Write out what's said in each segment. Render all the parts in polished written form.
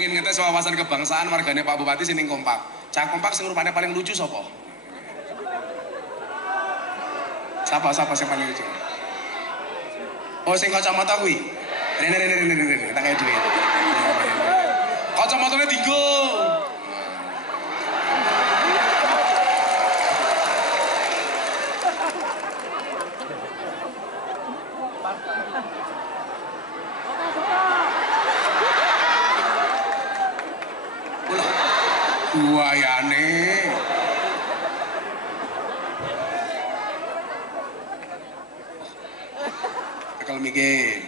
pengen ngetes wawasan kebangsaan wargane Pak Bupati sing kompak. Cak kompak sing rupane paling lucu sapa? Siapa sing paling lucu? Oh sing kacamata kuwi. Rene tak kaya duit. Kacamatane dinggo. Buayane. Kalau mikir.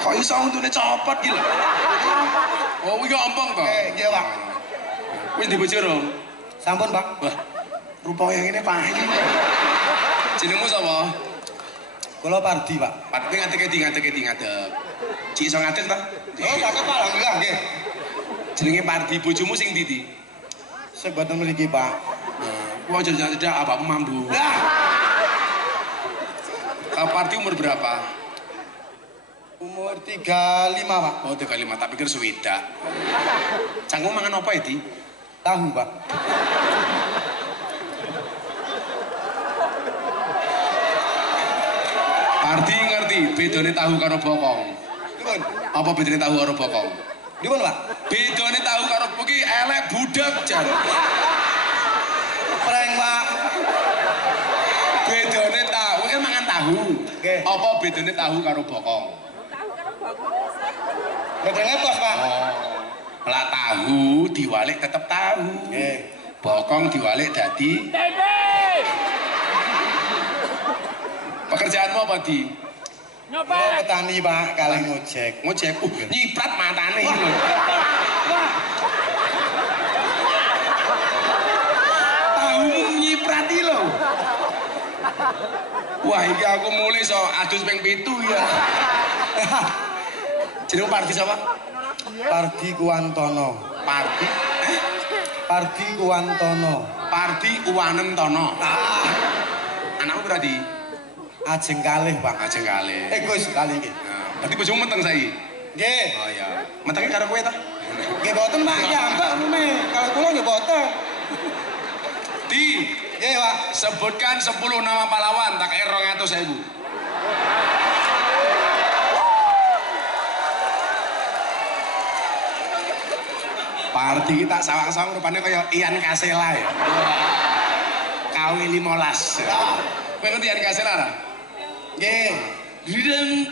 Kok iso untune copot iki lho. Oh, iki ompong to? Nggih, Pak. Wis dibojo ro? Sampun, Pak. Wah. Rupa yang ini payu. Jenengmu sapa? Kula Pardi, Pak. Pardi ngadeg. Cik iso ngadeg ta? Oh, Pak, alhamdulillah nggih. Jenenge Pardi, bojomu sing ndi? Sing boten mriki, Pak. Wah, jedak abakmu mambu. Pardi umur berapa? Umur 35, Pak. Oh, 35, tak pikir swidak. Canggung mangan apa iki? Tahu, Pak. Pardi ngerti bedane tahu karo bokong. Dipun? Apa bedane tahu karo bokong? Dipun, Pak? Bedane tahu karo iki elek budak jan. Prank, Pak. Bedane tahu kan mangan tahu. Nggih. Apa bedane tahu karo bokong? Boten ngetos, Pak. Oh. Lah tahu diwalik tetep tahu. Nggih. Bokong diwalik dadi pekerjaanmu apa di? Nyopet. Petani, Pak, kalih ngojek. Ngojek. Nyiprat matane iki lho. Tahu nyiprat iki lho. Wah, iki aku mulai so adus ping 7 ya. Jeneng Pardi sapa? Pardi Kuwantono. Pardi? Pardi Kuwantono. Pardi Kuwantono. Anakmu berarti? Ajeng kalih, Pak. Ajeng kalih. Gus kali iki. Berarti bojomu menteng saiki? Nggih. Oh iya. Mentenge karo kowe ta? Nggih boten, Pak. Ya, Mbak, umume. Kalau kula nggih boten. Di. Nggih, Pak. Sebutkan 10 nama pahlawan tak kaya 200.000. Pardi tak sawang-sawang rupanya kaya Ian Kasela ya. KW 15. Kowe ngerti Ian Kasela ta? Nggih. Grideng.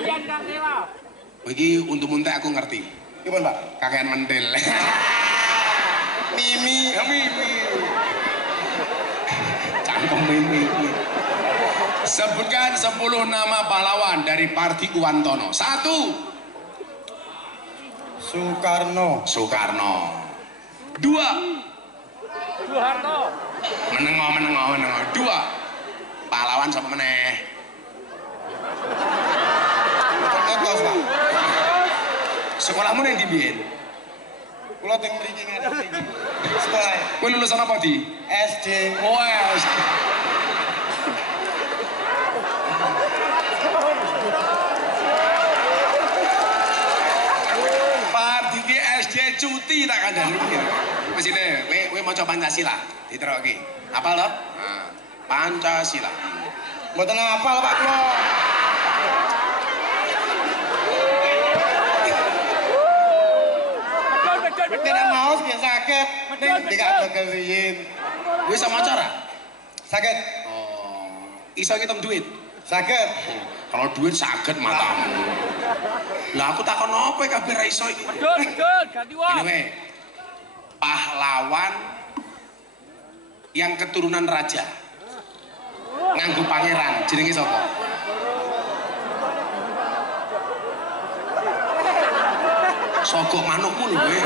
Ian Kasela. Iki untuk-untuk aku ngerti. Gimana, Pak? Kakean mentil. Mimi. Ya Mimi. Cangkem Mimi. Sebutkan 10 nama pahlawan dari Pardi Kuwantono. 1. Soekarno. 2. Soeharto. Menengo. 2. Pahlawan sapa meneh? Ngetos, Pak. Sekolahmu nang ndi biyen? Kula teng mriki ngadeg iki. Sekolah. Kowe lulusan apa di? SD. Wes. Pardi ki SD cuti tak kandhani iki. Wis ini, kowe maca Pancasila, diterokke. Apal to? Nah, Pancasila. Mboten hafal, Pak, kula. Kena maos biasa sakit. Ning dikak tegeliin. Kowe iso maca ora? Sakit. Oh, iso ngitung duit. Sakit. Kalau duit saged matamu. Lah aku takon apa kabeh ra iso iki. Medun, ganti wong. Ini pahlawan yang keturunan raja. Nganggo pangeran, jenenge sapa? Sogok manukmu lho kowe.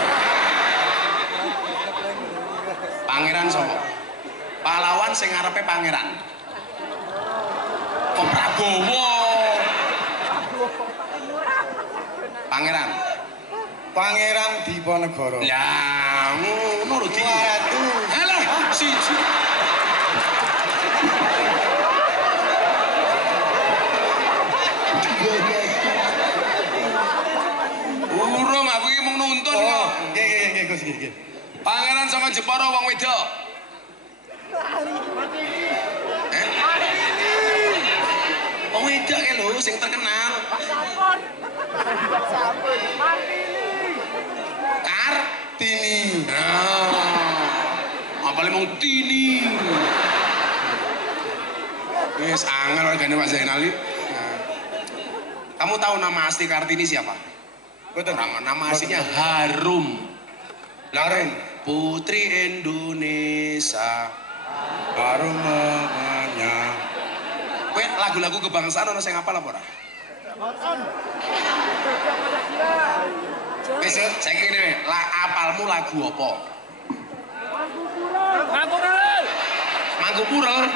Pangeran sapa? Pahlawan sing ngarepe pangeran. Kok Prabowo? Pangeran. Pangeran Diponegoro. Lah, ngono lho Di. Ratu siji. Urung aku iki mung nuntun kok. Nggih, Gus, nggih. Pangeran saka Jepara wong wedok. Wong wedok ke lho sing terkenal. Kartini. Apa lemong tini. Wes angel regane Pak Zainal iki. Kamu tahu nama asli Kartini siapa? Betul. Nama aslinya Harum. Harum. Putri Indonesia. Harum namanya. Kowe lagu-lagu kebangsaan ono sing apal apa ora? Wis saiki ngene, apalmu lagu apa? Mangku Purel.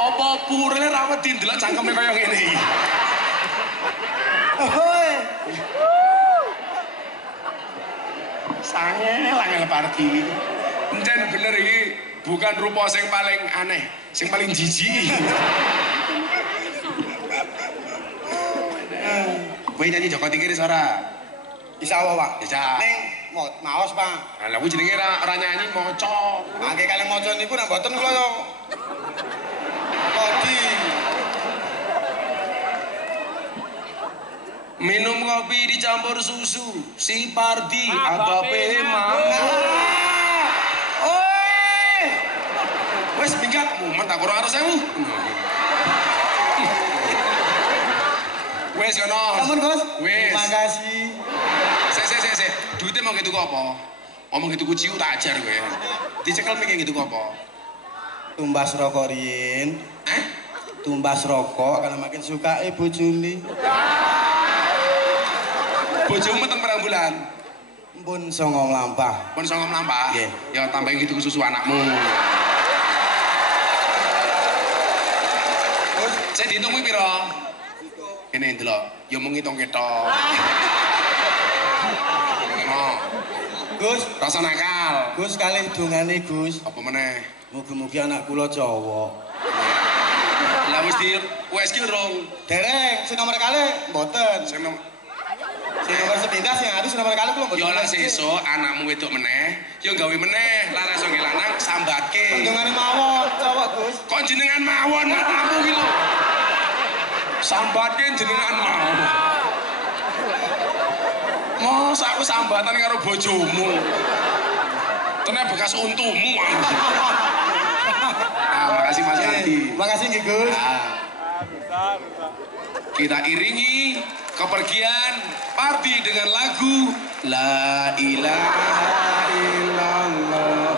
Apa purele ra wedi ndelok cangkeme kaya ngene iki? Hoi. Angel Parti. Encen bener iki bukan rupa sing paling aneh, sing paling jijik. Kowe nyanyi Joko Tingkir ora? Bisa apa, Pak? Bisa. Ning maos, Pak. Lah kuwi jenenge ora nyanyi maca. Nggih kalih maca niku nek mboten kula yo. Kopi. Minum kopi dicampur susu, si Pardi agape mama. Oi! Wes minggat, mumet aku ora arep 1000. Wes kono. Sampun, Gus. Wes. Terima kasih. Sik. Duitnya mau gitu apa? Ngomong gitu ciu tak ajar kowe. Dicekel mikir gitu apa? Tumbas rokok Rin. Tumbas rokok karena makin suka Ibu Juli. Bojomu teng pirang bulan? Pun songo mlampah. Pun songo mlampah? Nggih. Ya tambahin gitu susu anakmu. Terus saya dihitung kuwi pira? Kene ndelok, ya mung ngitung ketok. Gus, Rasa nakal. Gus kalih dongane Gus. Apa meneh? Mugi-mugi anak kula cowok. Lah wis ki urung. Dereng, sing nomor kalih mboten. Sing Sing nomor 11 sing harus nomor kalih kula mboten. ya lah sesuk anakmu wedok meneh, ya gawe meneh, lara sing lanang sambatke. Dongane mawon cowok Gus. Kok jenengan mawon anakmu ki lho. Sambatke jenengan mawon. Mos aku sambatan karo bojomu. Tenan bekas untumu aku. Makasih Mas Andi. Makasih nggih Gus. Kita iringi kepergian Parti dengan lagu La ilaha illallah.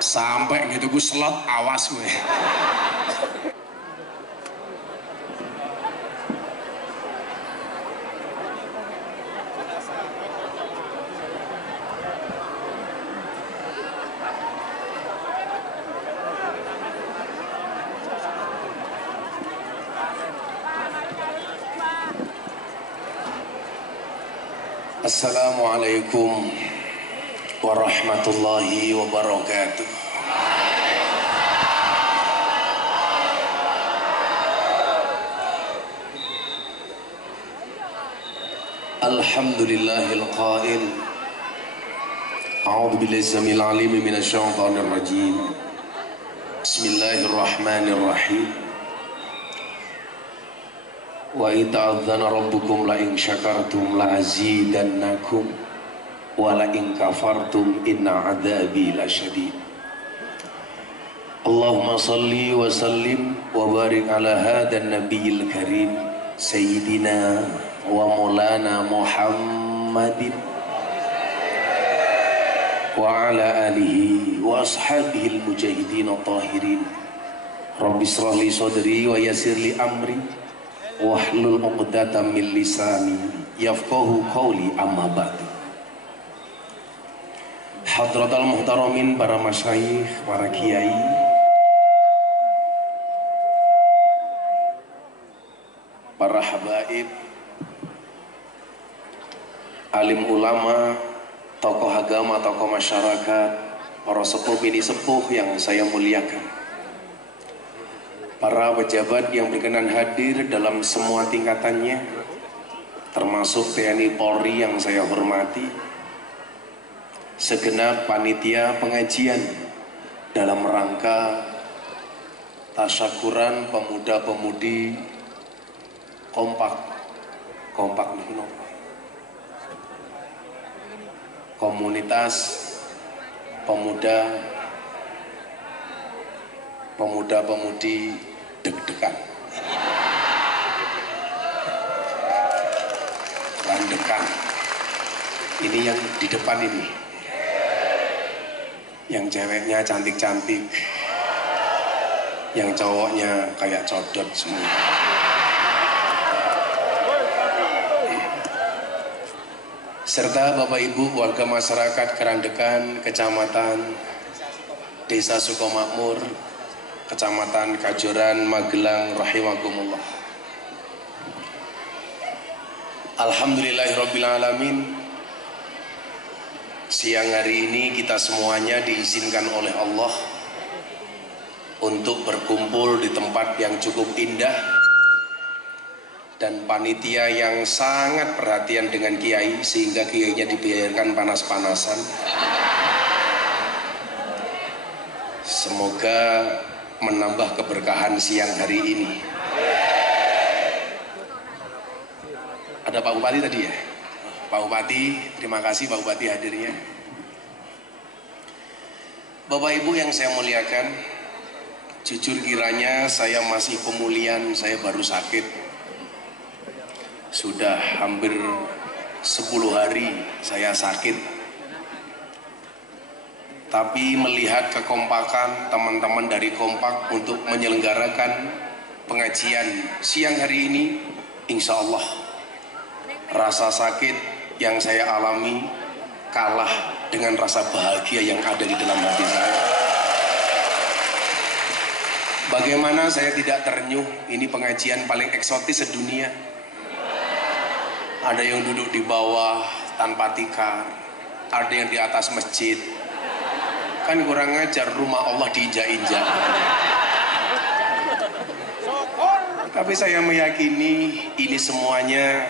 Sampai gitu gue slot, awas gue. Assalamualaikum warahmatullahi wabarakatuh. Alhamdulillahil qail. A'udzu billahi samil alim minasy syaithanir rajim. Bismillahirrahmanirrahim. Wa ita'adzana rabbukum la in syakartum la azidannakum wa la in kafartum inna adzabi lasyadid. Allahumma salli wa sallim wa barik ala hadan nabiyil karim sayyidina wa maulana Muhammadin wa ala alihi wa ashabihi al-mujahidin at-tahirin. Rabbi shrah li sadri wa yassir li amri wahlul 'uqdatam min lisani yafqahu qawli amma ba'du. Hadratal muhtaramin, para masyayikh, para kiai, para habaib, alim ulama, tokoh agama, tokoh masyarakat, para sepuh bini sepuh yang saya muliakan, para pejabat yang berkenan hadir dalam semua tingkatannya, termasuk TNI Polri yang saya hormati, segenap panitia pengajian dalam rangka tasyakuran pemuda-pemudi kompak komunitas pemuda-pemudi deg-degan, randekan. Ini yang di depan ini, yang ceweknya cantik-cantik, yang cowoknya kayak codot semua. Serta Bapak Ibu warga masyarakat Kerandekan, Kecamatan Desa Sukomakmur, Kecamatan Kajoran, Magelang, rahimakumullah. Alhamdulillahirabbil alamin. Siang hari ini kita semuanya diizinkan oleh Allah untuk berkumpul di tempat yang cukup indah, dan panitia yang sangat perhatian dengan kiai sehingga kiainya dibiarkan panas-panasan. Semoga menambah keberkahan siang hari ini. Ada Pak Bupati tadi ya? Pak Bupati, terima kasih Pak Bupati hadirnya. Bapak Ibu yang saya muliakan, jujur kiranya saya masih pemulihan, saya baru sakit. Sudah hampir 10 hari saya sakit. Tapi melihat kekompakan teman-teman dari Kompak untuk menyelenggarakan pengajian siang hari ini, insya Allah rasa sakit yang saya alami kalah dengan rasa bahagia yang ada di dalam hati saya. Bagaimana saya tidak terenyuh, ini pengajian paling eksotis sedunia. Ada yang duduk di bawah tanpa tikar, ada yang di atas masjid. Kan kurang ngajar, rumah Allah diinjak-injak. Tapi saya meyakini ini semuanya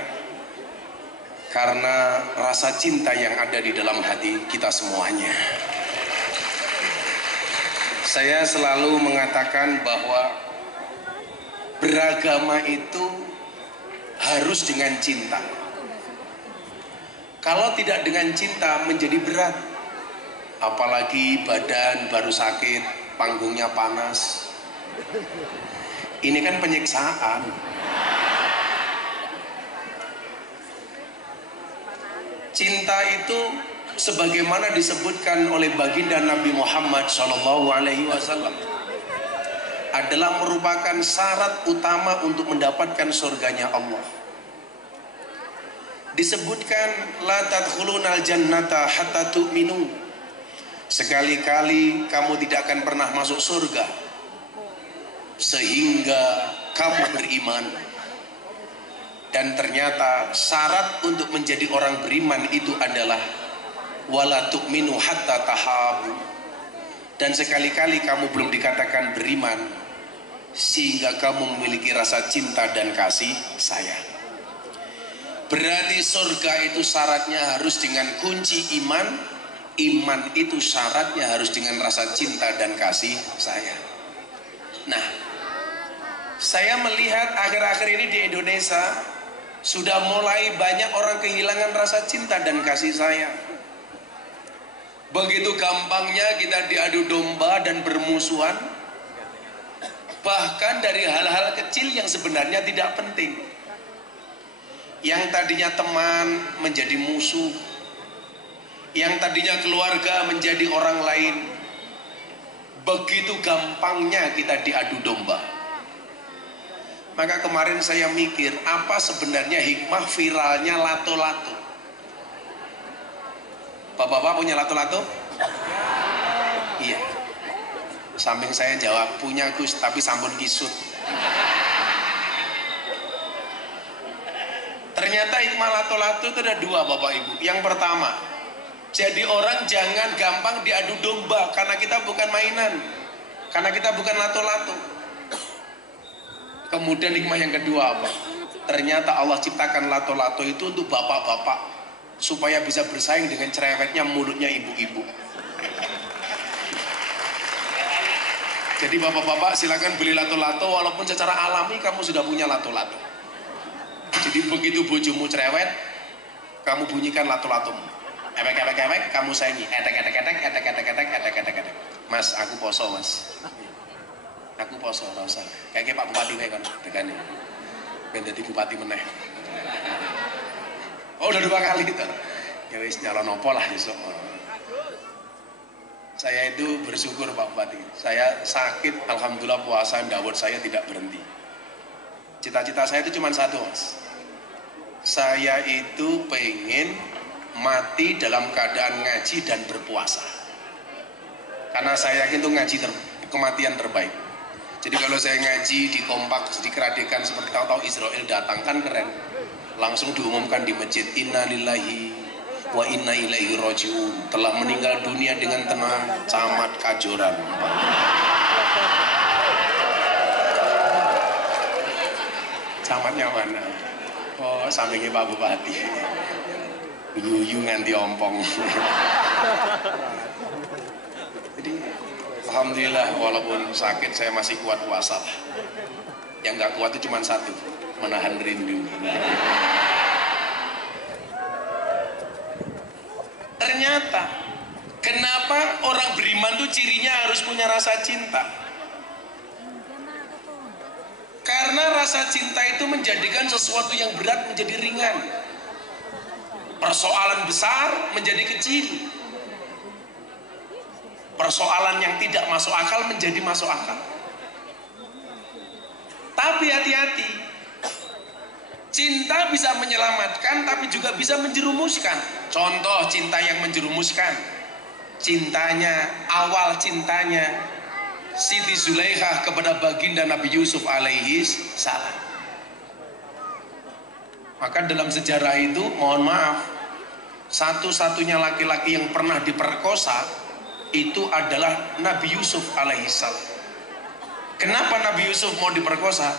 karena rasa cinta yang ada di dalam hati kita semuanya. Saya selalu mengatakan bahwa beragama itu harus dengan cinta. Kalau tidak dengan cinta menjadi berat. Apalagi badan baru sakit, panggungnya panas. Ini kan penyiksaan. Cinta itu sebagaimana disebutkan oleh baginda Nabi Muhammad SAW adalah merupakan syarat utama untuk mendapatkan surganya Allah. Disebutkan la tadkhulunal jannata hatta tu'minu. Sekali-kali kamu tidak akan pernah masuk surga sehingga kamu beriman. Dan ternyata syarat untuk menjadi orang beriman itu adalah wala tu'minu hatta tahabu. Dan sekali-kali kamu belum dikatakan beriman sehingga kamu memiliki rasa cinta dan kasih sayang. Berarti surga itu syaratnya harus dengan kunci iman. Iman itu syaratnya harus dengan rasa cinta dan kasih sayang. Nah, saya melihat akhir-akhir ini di Indonesia sudah mulai banyak orang kehilangan rasa cinta dan kasih sayang. Begitu gampangnya kita diadu domba dan bermusuhan, bahkan dari hal-hal kecil yang sebenarnya tidak penting. Yang tadinya teman menjadi musuh, yang tadinya keluarga menjadi orang lain. Begitu gampangnya kita diadu domba. Maka kemarin saya mikir, apa sebenarnya hikmah viralnya lato-lato? Bapak-bapak punya lato-lato? Iya. Samping saya jawab, punya Gus, tapi sampun kisut. Ternyata hikmah lato-lato itu ada dua Bapak Ibu. Yang pertama, jadi orang jangan gampang diadu domba, karena kita bukan mainan, karena kita bukan lato-lato. Kemudian hikmah yang kedua apa? Ternyata Allah ciptakan lato-lato itu untuk bapak-bapak, supaya bisa bersaing dengan cerewetnya mulutnya ibu-ibu. Jadi bapak-bapak silakan beli lato-lato, walaupun secara alami kamu sudah punya lato-lato. Jadi begitu bojomu cerewet, kamu bunyikan lato-latomu. Epek, kamu saingi. Etek. Mas, aku poso mas. Aku poso, rasa. Kayak Pak Bupati kan, dekane. Ben dadi bupati meneh. Oh, udah 2 kali itu. Ya wis nyalon opo lah besok. Saya itu bersyukur Pak Bupati. Saya sakit, alhamdulillah puasa Dawud saya tidak berhenti. Cita-cita saya itu cuma satu mas. Saya itu pengen mati dalam keadaan ngaji dan berpuasa. Karena saya yakin itu ngaji kematian terbaik. Jadi kalau saya ngaji di kompak, di keradekan seperti tahu-tahu Israel datang kan keren. Langsung diumumkan di masjid, Inna lillahi wa inna ilaihi raji'un, telah meninggal dunia dengan tenang Camat Kajoran. Camatnya mana? Oh, sampingnya Pak Bupati. Guyu nganti ompong. Jadi alhamdulillah walaupun sakit saya masih kuat puasa. Yang nggak kuat itu cuma satu, menahan rindu. Ternyata kenapa orang beriman tuh cirinya harus punya rasa cinta? Karena rasa cinta itu menjadikan sesuatu yang berat menjadi ringan, persoalan besar menjadi kecil, persoalan yang tidak masuk akal menjadi masuk akal. Tapi hati-hati, cinta bisa menyelamatkan tapi juga bisa menjerumuskan. Contoh cinta yang menjerumuskan, cintanya, awal cintanya Siti Zulaikha kepada baginda Nabi Yusuf alaihi salam. Maka dalam sejarah itu, mohon maaf, satu-satunya laki-laki yang pernah diperkosa itu adalah Nabi Yusuf alaihi salam. Kenapa Nabi Yusuf mau diperkosa?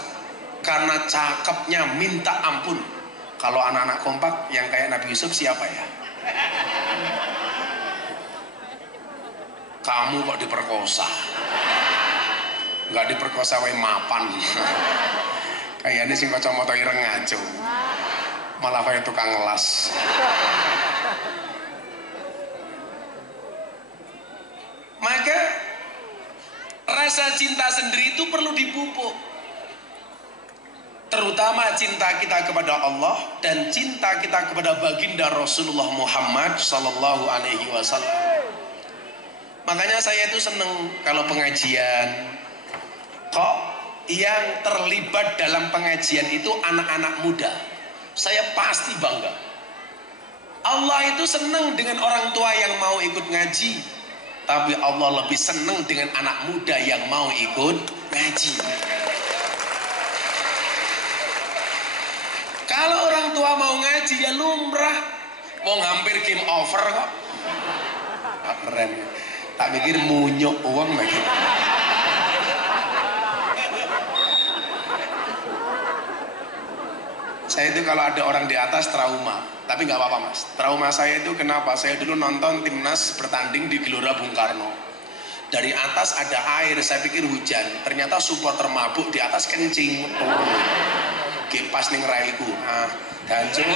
Karena cakepnya minta ampun. Kalau anak-anak kompak yang kayak Nabi Yusuf siapa ya? Kamu kok diperkosa? Nggak diperkosa wae mapan. Kayaknya sing kacamata ireng ngaco, malah kayak tukang las. Maka rasa cinta sendiri itu perlu dipupuk, terutama cinta kita kepada Allah dan cinta kita kepada baginda Rasulullah Muhammad sallallahu alaihi wasallam. Makanya saya itu seneng kalau pengajian, kok yang terlibat dalam pengajian itu anak-anak muda. Saya pasti bangga. Allah itu senang dengan orang tua yang mau ikut ngaji, tapi Allah lebih senang dengan anak muda yang mau ikut ngaji. Kalau orang tua mau ngaji ya lumrah, mau hampir game over kok. Keren. Tak pikir munyuk uang lagi. Saya itu kalau ada orang di atas trauma, tapi nggak apa-apa mas. Trauma saya itu kenapa? Saya dulu nonton timnas bertanding di Gelora Bung Karno. Dari atas ada air, saya pikir hujan. Ternyata supporter mabuk di atas kencing. Pas ning raiku. Hancur.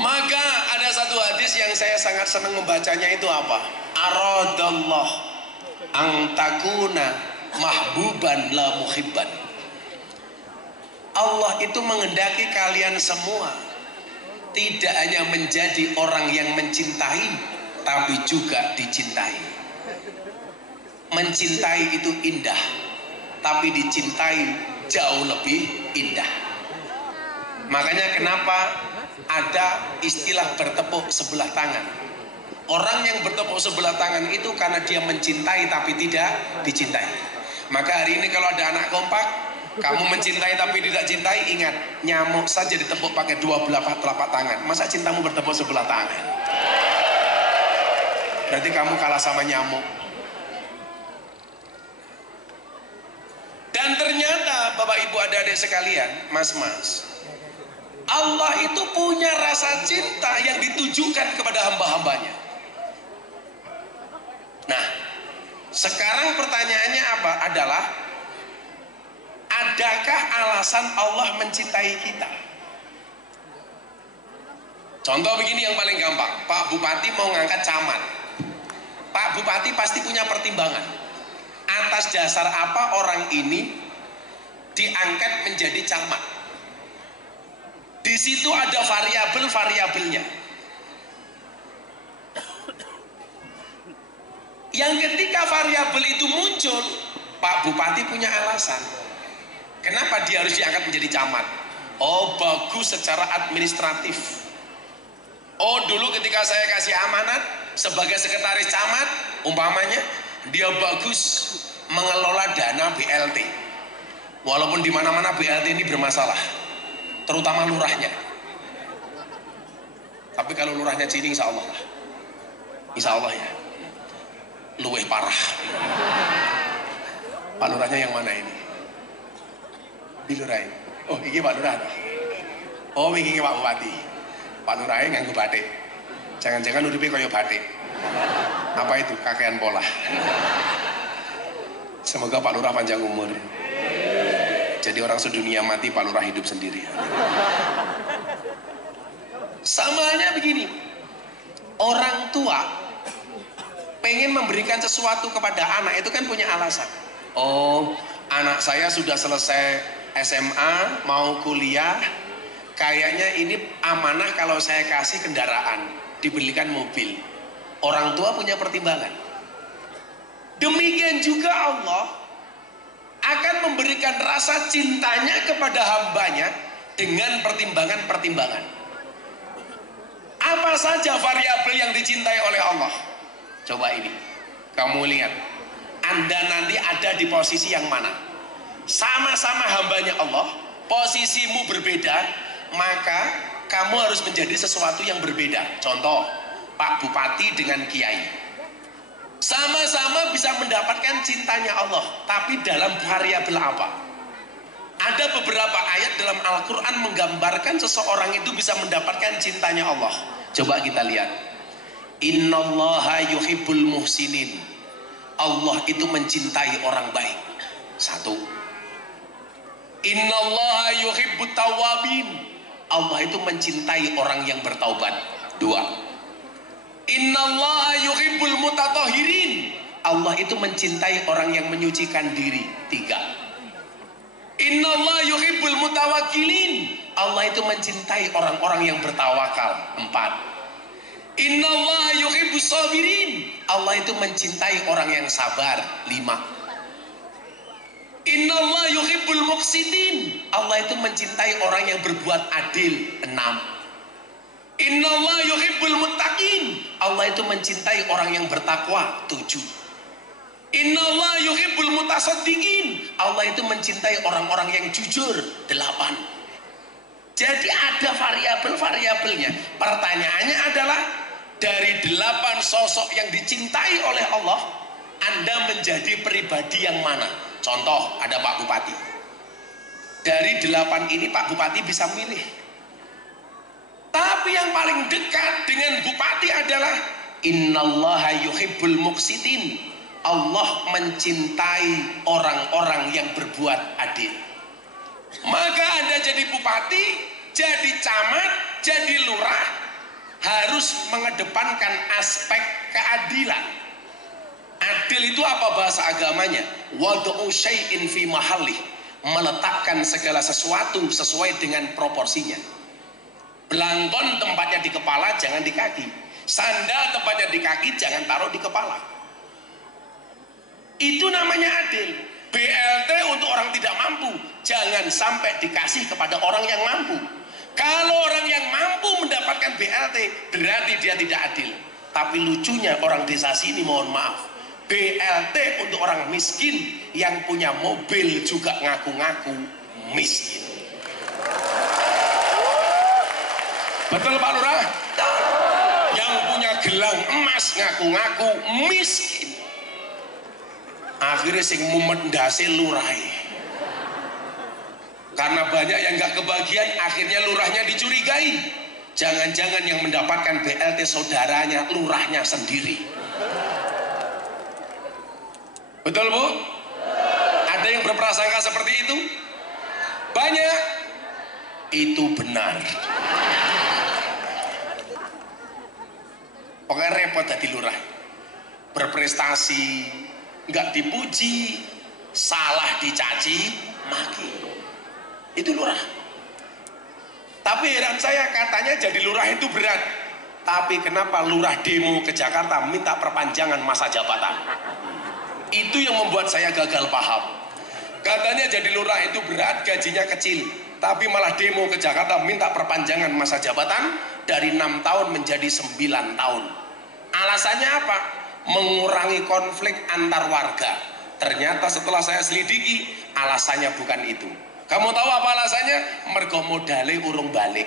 Maka ada satu hadis yang saya sangat senang membacanya, itu apa? Aradallah ang takuna mahbuban la muhibban. Allah itu menghendaki kalian semua tidak hanya menjadi orang yang mencintai, tapi juga dicintai. Mencintai itu indah, tapi dicintai jauh lebih indah. Makanya kenapa ada istilah bertepuk sebelah tangan. Orang yang bertepuk sebelah tangan itu karena dia mencintai tapi tidak dicintai. Maka hari ini kalau ada anak kompak, kamu mencintai tapi tidak cintai, ingat, nyamuk saja ditepuk pakai dua belah telapak tangan. Masa cintamu bertepuk sebelah tangan? Berarti kamu kalah sama nyamuk. Dan ternyata Bapak Ibu adik-adik sekalian, mas-mas, Allah itu punya rasa cinta yang ditujukan kepada hamba-hambanya. Nah, sekarang pertanyaannya apa? Adalah, adakah alasan Allah mencintai kita? Contoh begini yang paling gampang. Pak Bupati mau ngangkat camat. Pak Bupati pasti punya pertimbangan. Atas dasar apa orang ini diangkat menjadi camat? Di situ ada variabel-variabelnya. Yang ketika variabel itu muncul, Pak Bupati punya alasan. Kenapa dia harus diangkat menjadi camat? Oh, bagus secara administratif. Oh, dulu ketika saya kasih amanat sebagai sekretaris camat, umpamanya, dia bagus mengelola dana BLT. Walaupun di mana-mana BLT ini bermasalah, terutama lurahnya. Tapi kalau lurahnya Cini, insya Allah lah. Insya Allah ya. Luweh parah. Pak lurahnya yang mana ini? Di lurah ini. Oh, ini Pak lurah. Oh, ini Pak Bupati. Pak lurahnya nganggo batik. Jangan-jangan uripe kaya batik. Apa itu? Kakean pola. Semoga Pak Lurah panjang umur. Jadi orang sedunia mati, Pak Lurah hidup sendiri. Sama halnya begini, orang tua pengen memberikan sesuatu kepada anak, itu kan punya alasan. Oh, anak saya sudah selesai SMA, mau kuliah, kayaknya ini amanah kalau saya kasih kendaraan, dibelikan mobil. Orang tua punya pertimbangan. Demikian juga Allah akan memberikan rasa cintanya kepada hambanya dengan pertimbangan-pertimbangan. Apa saja variabel yang dicintai oleh Allah? Coba ini, kamu lihat, Anda nanti ada di posisi yang mana? Sama-sama hambanya Allah, posisimu berbeda, maka kamu harus menjadi sesuatu yang berbeda. Contoh, Pak Bupati dengan Kiai. Sama-sama bisa mendapatkan cintanya Allah, tapi dalam variabel apa? Ada beberapa ayat dalam Al-Quran menggambarkan seseorang itu bisa mendapatkan cintanya Allah. Coba kita lihat. Innallaha yuhibbul muhsinin. Allah itu mencintai orang baik. Satu. Innallaha yuhibbut tawwabin. Allah itu mencintai orang yang bertaubat. Dua. Innallaha yuhibbul mutatahhirin. Allah itu mencintai orang yang menyucikan diri. Tiga. Innallaha yuhibbul mutawakkilin. Allah itu mencintai orang-orang yang bertawakal. Empat. Innallaha yuhibbus sabirin. Allah itu mencintai orang yang sabar. Lima. Innallaha yuhibbul muqsitin. Allah itu mencintai orang yang berbuat adil. Enam. Innallaha yuhibbul muttaqin. Allah itu mencintai orang yang bertakwa. Tujuh. Innallaha yuhibbul mutasaddiqin. Allah itu mencintai orang-orang yang jujur. Delapan. Jadi ada variabel-variabelnya. Pertanyaannya adalah, dari 8 sosok yang dicintai oleh Allah, Anda menjadi pribadi yang mana? Contoh, ada Pak Bupati. Dari 8 ini Pak Bupati bisa milih. Tapi yang paling dekat dengan Bupati adalah Innallaha yuhibbul muqsitin. Allah mencintai orang-orang yang berbuat adil. Maka Anda jadi bupati, jadi camat, jadi lurah, harus mengedepankan aspek keadilan. Adil itu apa bahasa agamanya? Wad'u syai'in fi mahallih. Meletakkan segala sesuatu sesuai dengan proporsinya. Belangkon tempatnya di kepala, jangan di kaki. Sandal tempatnya di kaki, jangan taruh di kepala. Itu namanya adil. BLT untuk orang tidak mampu, jangan sampai dikasih kepada orang yang mampu. Kalau orang yang mampu mendapatkan BLT berarti dia tidak adil. Tapi lucunya orang desa sini, mohon maaf, BLT untuk orang miskin yang punya mobil juga ngaku-ngaku miskin. Betul Pak Lurah? Yang punya gelang emas ngaku-ngaku miskin. Akhirnya sing mumet ndase lurai. Karena banyak yang nggak kebagian, akhirnya lurahnya dicurigai. Jangan-jangan yang mendapatkan BLT saudaranya, lurahnya sendiri. Betul Bu? Ada yang berprasangka seperti itu? Banyak. Itu benar. Pokoknya repot jadi lurah. Berprestasi, nggak dipuji, salah dicaci, maki. Itu lurah. Tapi heran saya, katanya jadi lurah itu berat. Tapi kenapa lurah demo ke Jakarta minta perpanjangan masa jabatan? Itu yang membuat saya gagal paham. Katanya jadi lurah itu berat, gajinya kecil, tapi malah demo ke Jakarta minta perpanjangan masa jabatan dari 6 tahun menjadi 9 tahun. Alasannya apa? Mengurangi konflik antar warga. Ternyata setelah saya selidiki, alasannya bukan itu. Kamu tahu apa alasannya? Mergo modale urung balik.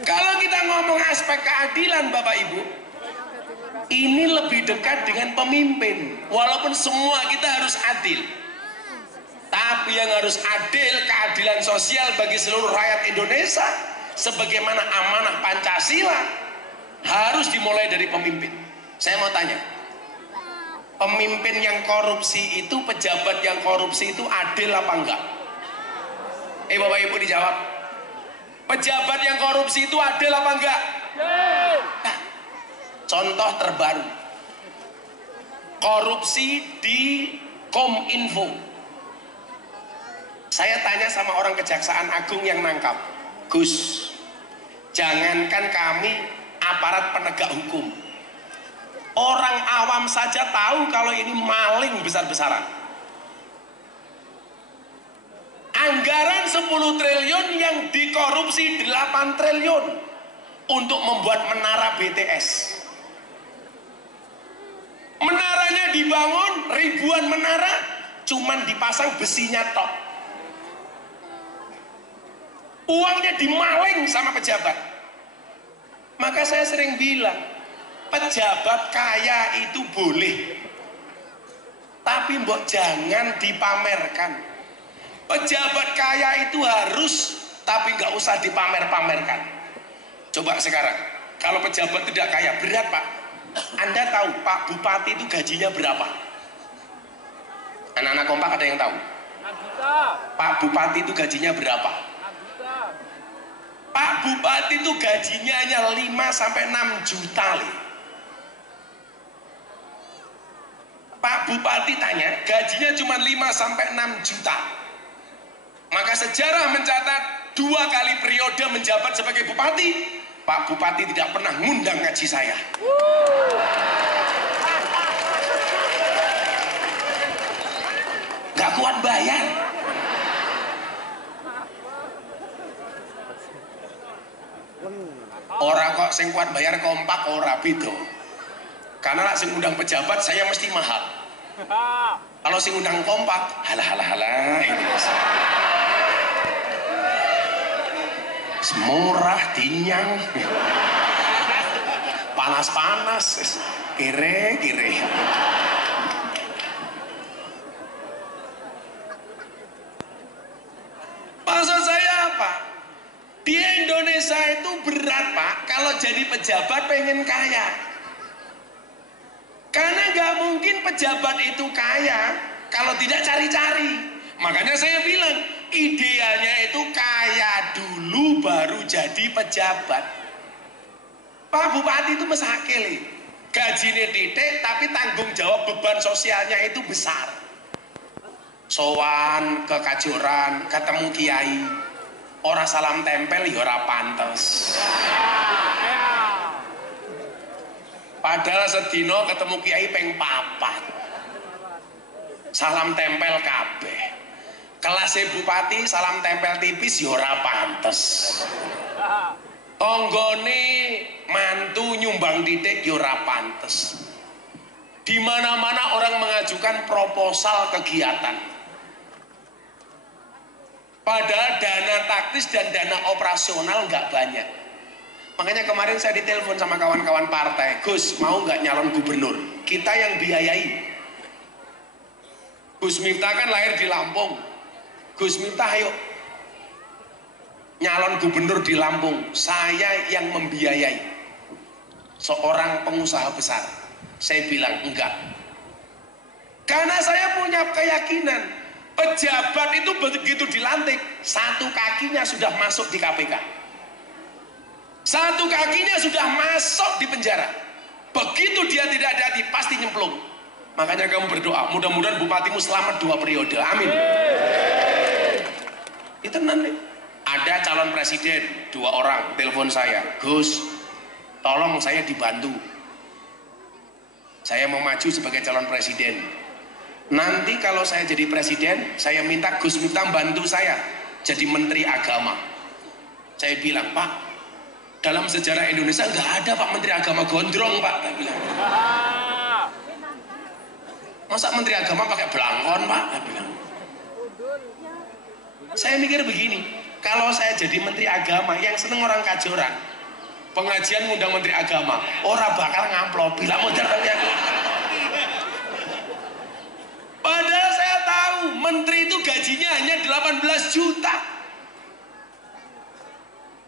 Kalau kita ngomong aspek keadilan Bapak Ibu, ini lebih dekat dengan pemimpin. Walaupun semua kita harus adil, tapi yang harus adil, keadilan sosial bagi seluruh rakyat Indonesia sebagaimana amanah Pancasila, harus dimulai dari pemimpin. Saya mau tanya, pemimpin yang korupsi itu, pejabat yang korupsi itu adil apa enggak? Bapak Ibu dijawab. Pejabat yang korupsi itu adil apa enggak? Nah, contoh terbaru, korupsi di Kominfo. Saya tanya sama orang Kejaksaan Agung yang nangkap, Gus, jangankan kami aparat penegak hukum, orang awam saja tahu kalau ini maling besar-besaran. Anggaran 10 triliun yang dikorupsi 8 triliun untuk membuat menara BTS. Menaranya dibangun, ribuan menara, cuman dipasang besinya tok. Uangnya dimaling sama pejabat. Maka saya sering bilang, pejabat kaya itu boleh, tapi mbok jangan dipamerkan. Pejabat kaya itu harus, tapi nggak usah dipamer-pamerkan. Coba sekarang, kalau pejabat tidak kaya, berat Pak. Anda tahu Pak Bupati itu gajinya berapa? Anak-anak kompak ada yang tahu? 6 juta. Pak Bupati itu gajinya berapa? 6 juta. Pak Bupati itu gajinya hanya 5-6 juta loh. Pak Bupati tanya, gajinya cuma 5-6 juta. Maka sejarah mencatat 2 kali periode menjabat sebagai bupati, Pak Bupati tidak pernah ngundang ngaji saya. Gak kuat bayar. Orang kok sing kuat bayar kompak ora beda. Karena lah sing undang pejabat saya mesti mahal. Kalau sing undang kompak, halah ini. Murah, dinyang, panas-panas, kire-kire. Maksud saya apa? Di Indonesia itu berat Pak, kalau jadi pejabat pengen kaya. Karena nggak mungkin pejabat itu kaya kalau tidak cari-cari. Makanya saya bilang, idealnya itu kaya dulu baru jadi pejabat. Pak Bupati itu mesakil, gajinya titik tapi tanggung jawab beban sosialnya itu besar. Sowan ke Kajoran, ketemu kiai, ora salam tempel ya ora pantes. Padahal sedino ketemu kiai peng 4. salam tempel kabeh. Kelas bupati salam tempel tipis ya ora pantes. Tanggane mantu nyumbang titik ya ora pantes. Di mana-mana orang mengajukan proposal kegiatan. Padahal dana taktis dan dana operasional nggak banyak. Makanya kemarin saya ditelepon sama kawan-kawan partai, Gus mau nggak nyalon gubernur? Kita yang biayai. Gus Miftah kan lahir di Lampung. Gus Miftah ayo nyalon gubernur di Lampung. Saya yang membiayai. Seorang pengusaha besar. Saya bilang enggak. Karena saya punya keyakinan pejabat itu begitu dilantik, satu kakinya sudah masuk di KPK. Satu kakinya sudah masuk di penjara. Begitu dia tidak hati-hati pasti nyemplung. Makanya kamu berdoa, mudah-mudahan bupatimu selamat 2 periode. Amin. Itu nanti ada calon presiden 2 orang telepon saya, Gus, tolong saya dibantu. Saya mau maju sebagai calon presiden. Nanti kalau saya jadi presiden, saya minta Gus Miftah bantu saya jadi menteri agama. Saya bilang, Pak, dalam sejarah Indonesia nggak ada Pak menteri agama gondrong Pak. Saya bilang, masa menteri agama pakai belangkon Pak? Saya bilang. Saya mikir begini, kalau saya jadi menteri agama yang seneng orang kajoran, pengajian ngundang menteri agama, orang bakal ngamplop bilang modern ya. Padahal saya tahu menteri itu gajinya hanya 18 juta.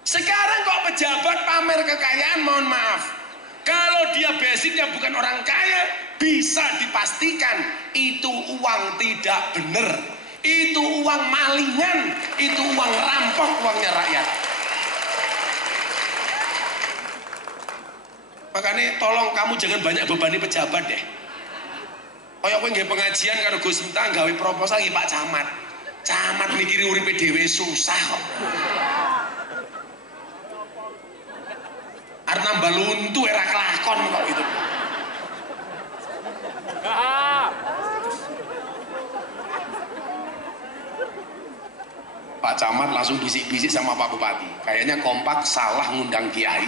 Sekarang kok pejabat pamer kekayaan, mohon maaf. Kalau dia basicnya bukan orang kaya, bisa dipastikan itu uang tidak benar. Itu uang malingan, itu uang rampok, uangnya rakyat. Makanya tolong kamu jangan banyak bebani pejabat deh. Kayak kowe nggih pengajian karo Gus Miftah gawe proposal nggih Pak Camat. Camat mikiri uripe dhewe susah kok. Arep nambah luntu era kelakon kok itu. Pak Camat langsung bisik-bisik sama Pak Bupati. Kayaknya kompak salah ngundang kiai.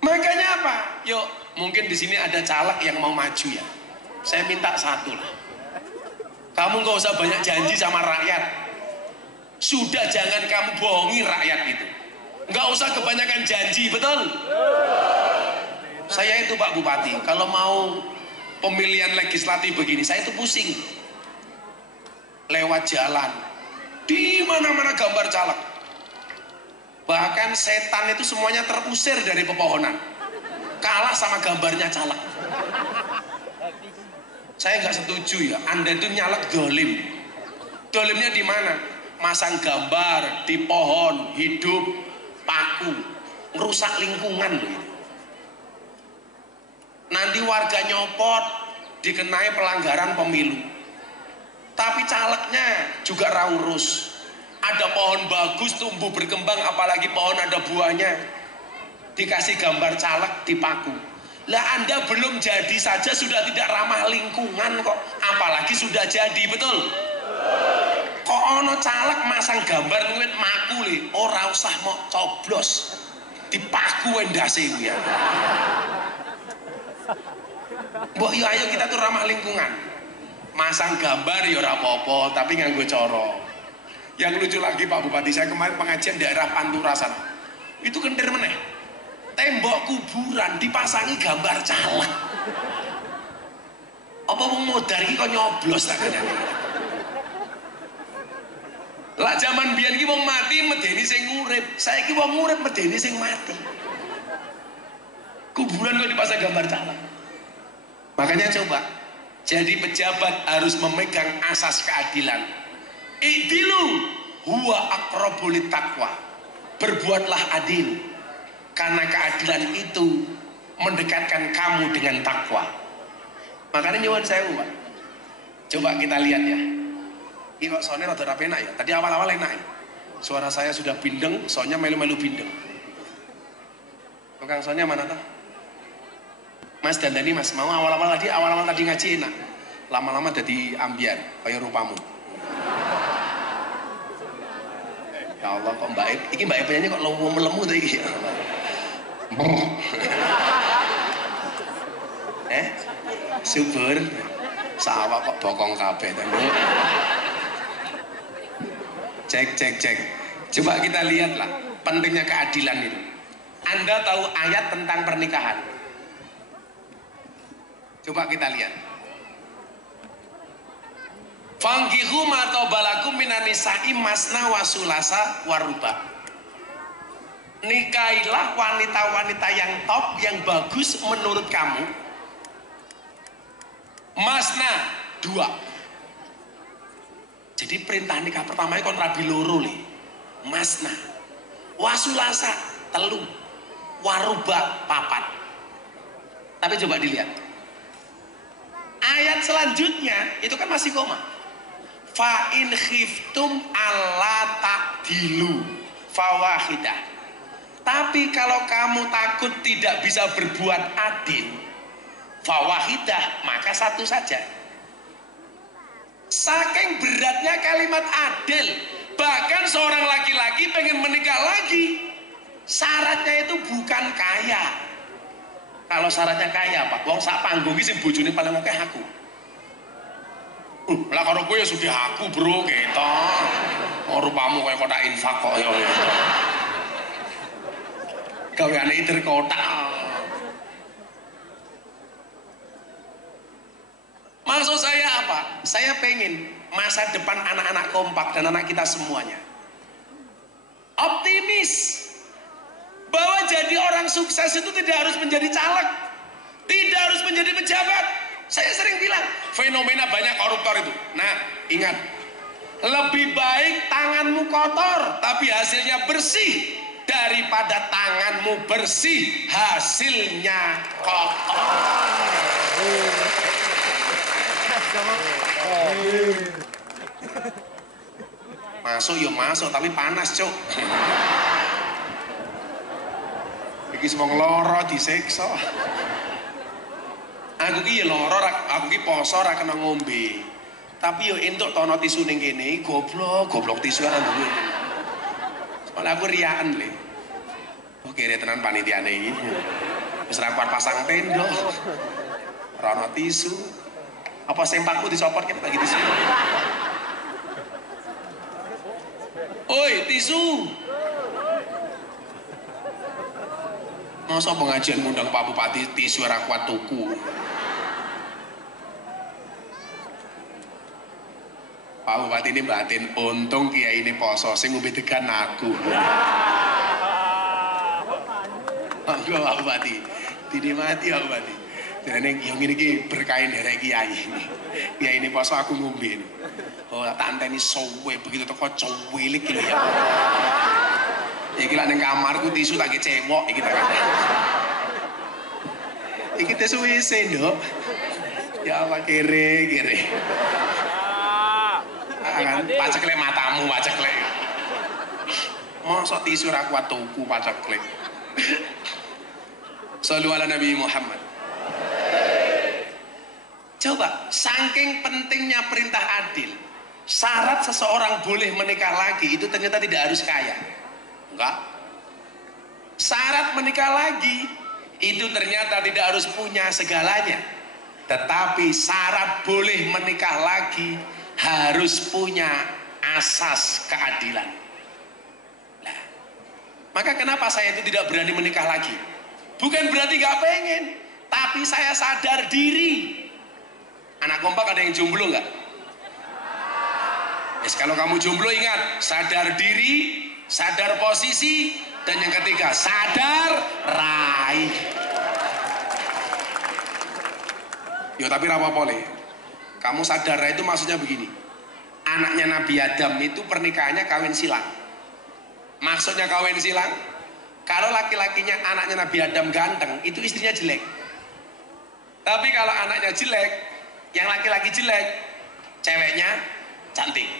Makanya apa? Yuk, mungkin di sini ada caleg yang mau maju ya. Saya minta satu lah. Kamu nggak usah banyak janji sama rakyat. Sudah jangan kamu bohongi rakyat itu. Nggak usah kebanyakan janji, betul? Saya itu Pak Bupati, kalau mau pemilihan legislatif begini, saya itu pusing. Lewat jalan, di mana-mana gambar caleg. Bahkan setan itu semuanya terusir dari pepohonan. Kalah sama gambarnya caleg. Saya nggak setuju ya, Anda itu nyalek dolim. Dolimnya di mana? Masang gambar di pohon, hidup, paku, ngerusak lingkungan loh itu. Nanti warga nyopot, dikenai pelanggaran pemilu. Tapi calegnya juga raurus. Ada pohon bagus tumbuh berkembang, apalagi pohon ada buahnya, dikasih gambar caleg dipaku. Lah Anda belum jadi saja sudah tidak ramah lingkungan kok, apalagi sudah jadi, betul? Kok ono caleg masang gambar ngewet maku le, ora usah mau coblos dipaku endase ya. Mbok yo ayo kita tuh ramah lingkungan. Masang gambar ya ora apa-apa, tapi nganggo cara. Yang lucu lagi Pak Bupati, saya kemarin pengajian daerah Pantura sana. Itu kentir meneh. Tembok kuburan dipasangi gambar caleg. Apa wong modar iki kok nyoblos tak kandhane. Lah zaman biyen iki wong mati medeni sing urip, saiki wong urip medeni sing mati. Kuburan kok dipasang gambar caleg. Makanya coba jadi pejabat harus memegang asas keadilan. Idilu huwa aqrabu littaqwa. Berbuatlah adil, karena keadilan itu mendekatkan kamu dengan takwa. Makanya nyuwun sewu Pak, coba kita lihat ya. Ini kok soalnya rada rapi enak ya. Tadi awal-awal enak ya. Suara saya sudah bindeng, soalnya melu-melu bindeng. Tukang soalnya mana tuh? Mas dandani mas, mau awal-awal tadi ngaji enak, lama-lama jadi ambiar kayak rupamu. Ya Allah, kok mbak ini mbak penyanyi kok lemu tadi ya. Subur sawah kok bokong kabeh to, Nduk. Cek. Coba kita lihatlah pentingnya keadilan itu. Anda tahu ayat tentang pernikahan? Coba kita lihat. Fankihu ma tabalakum minan nisa'i masna wa sulasa wa ruba. Nikailah wanita-wanita yang top, yang bagus menurut kamu. Masna 2. Jadi perintah nikah pertama kon rabi loro le. Masna. Wasulasa 3. Waruba 4. Tapi coba dilihat. Ayat selanjutnya itu kan masih koma. Fa in khiftum alla ta'dilu fawahidah. Tapi kalau kamu takut tidak bisa berbuat adil, fawahidah, maka 1 saja. Saking beratnya kalimat adil, bahkan seorang laki-laki pengen menikah lagi, syaratnya itu bukan kaya. Kalau syaratnya kaya, Pak, wong sak panggung iki sing bojone paling akeh aku. Lah karo kowe ya sugih aku, Bro, ketok. Oh, rupamu kaya kotak infak kok ya. Gaweane iter kotak. Maksud saya apa? Saya pengen masa depan anak-anak kompak dan anak kita semuanya optimis bahwa jadi orang sukses itu tidak harus menjadi caleg, tidak harus menjadi pejabat. Saya sering bilang fenomena banyak koruptor itu. Nah, ingat, lebih baik tanganmu kotor tapi hasilnya bersih daripada tanganmu bersih hasilnya kotor. Masuk yo masuk tapi panas, Cuk. Iki semua ngeloro disiksa. Aku ki ya loro, aku ki poso ora kena ngombe. Tapi yo entuk tono tisu ning kene, goblok tisu ora duwe. Soale aku riaan le. Oh kere tenan panitiane iki. Wis ra kuat pasang tenda. Ora ono tisu. Apa sempakku disopot kita bagi tisu. Oi, tisu. Masa pengajian ngundang Pak Bupati tisu ora kuat tuku. Pak Bupati ini batin, untung kiai ini poso sing ngombe degan aku. Monggo Pak Bupati. Dinikmati Pak Bupati. Jadi yang ini berkain dari kiai ini. Kiai ini poso aku ngombe. Oh tak anteni sowe begitu teko cowilik gitu ya. Iki lak ning kamarku tisu tak cewok iki tak kata. Iki tisu wis nduk. Ya Allah kere. Kan paceklek matamu paceklek. Mosok tisu ra kuat tuku paceklek. Shallu ala Nabi Muhammad. Coba, saking pentingnya perintah adil, syarat seseorang boleh menikah lagi itu ternyata tidak harus kaya. Enggak. Syarat menikah lagi itu ternyata tidak harus punya segalanya. Tetapi syarat boleh menikah lagi harus punya asas keadilan. Nah, maka kenapa saya itu tidak berani menikah lagi? Bukan berarti gak pengen, tapi saya sadar diri. Anak kompak ada yang jomblo nggak? Yes, kalau kamu jomblo ingat, sadar diri, sadar posisi, dan yang ketiga sadar raih. Yo tapi apa boleh? Kamu sadar raih itu maksudnya begini. Anaknya Nabi Adam itu pernikahannya kawin silang. Maksudnya kawin silang, kalau laki-lakinya anaknya Nabi Adam ganteng, itu istrinya jelek. Tapi kalau anaknya jelek, yang laki-laki jelek, ceweknya cantik.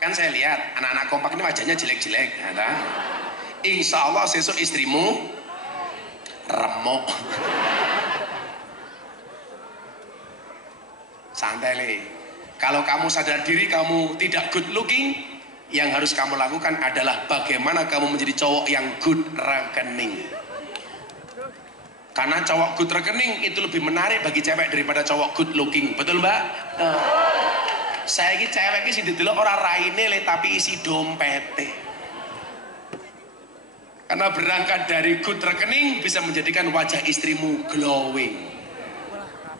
Kan saya lihat anak-anak kompak ini wajahnya jelek-jelek. Nah, insya Allah sesuk istrimu remuk. santai le. Kalau kamu sadar diri kamu tidak good looking, yang harus kamu lakukan adalah bagaimana kamu menjadi cowok yang good rekening. Karena cowok good rekening itu lebih menarik bagi cewek daripada cowok good looking, betul mbak? Saya ini cewek ini sih didelok orang raine le tapi isi dompete. Karena berangkat dari good rekening bisa menjadikan wajah istrimu glowing.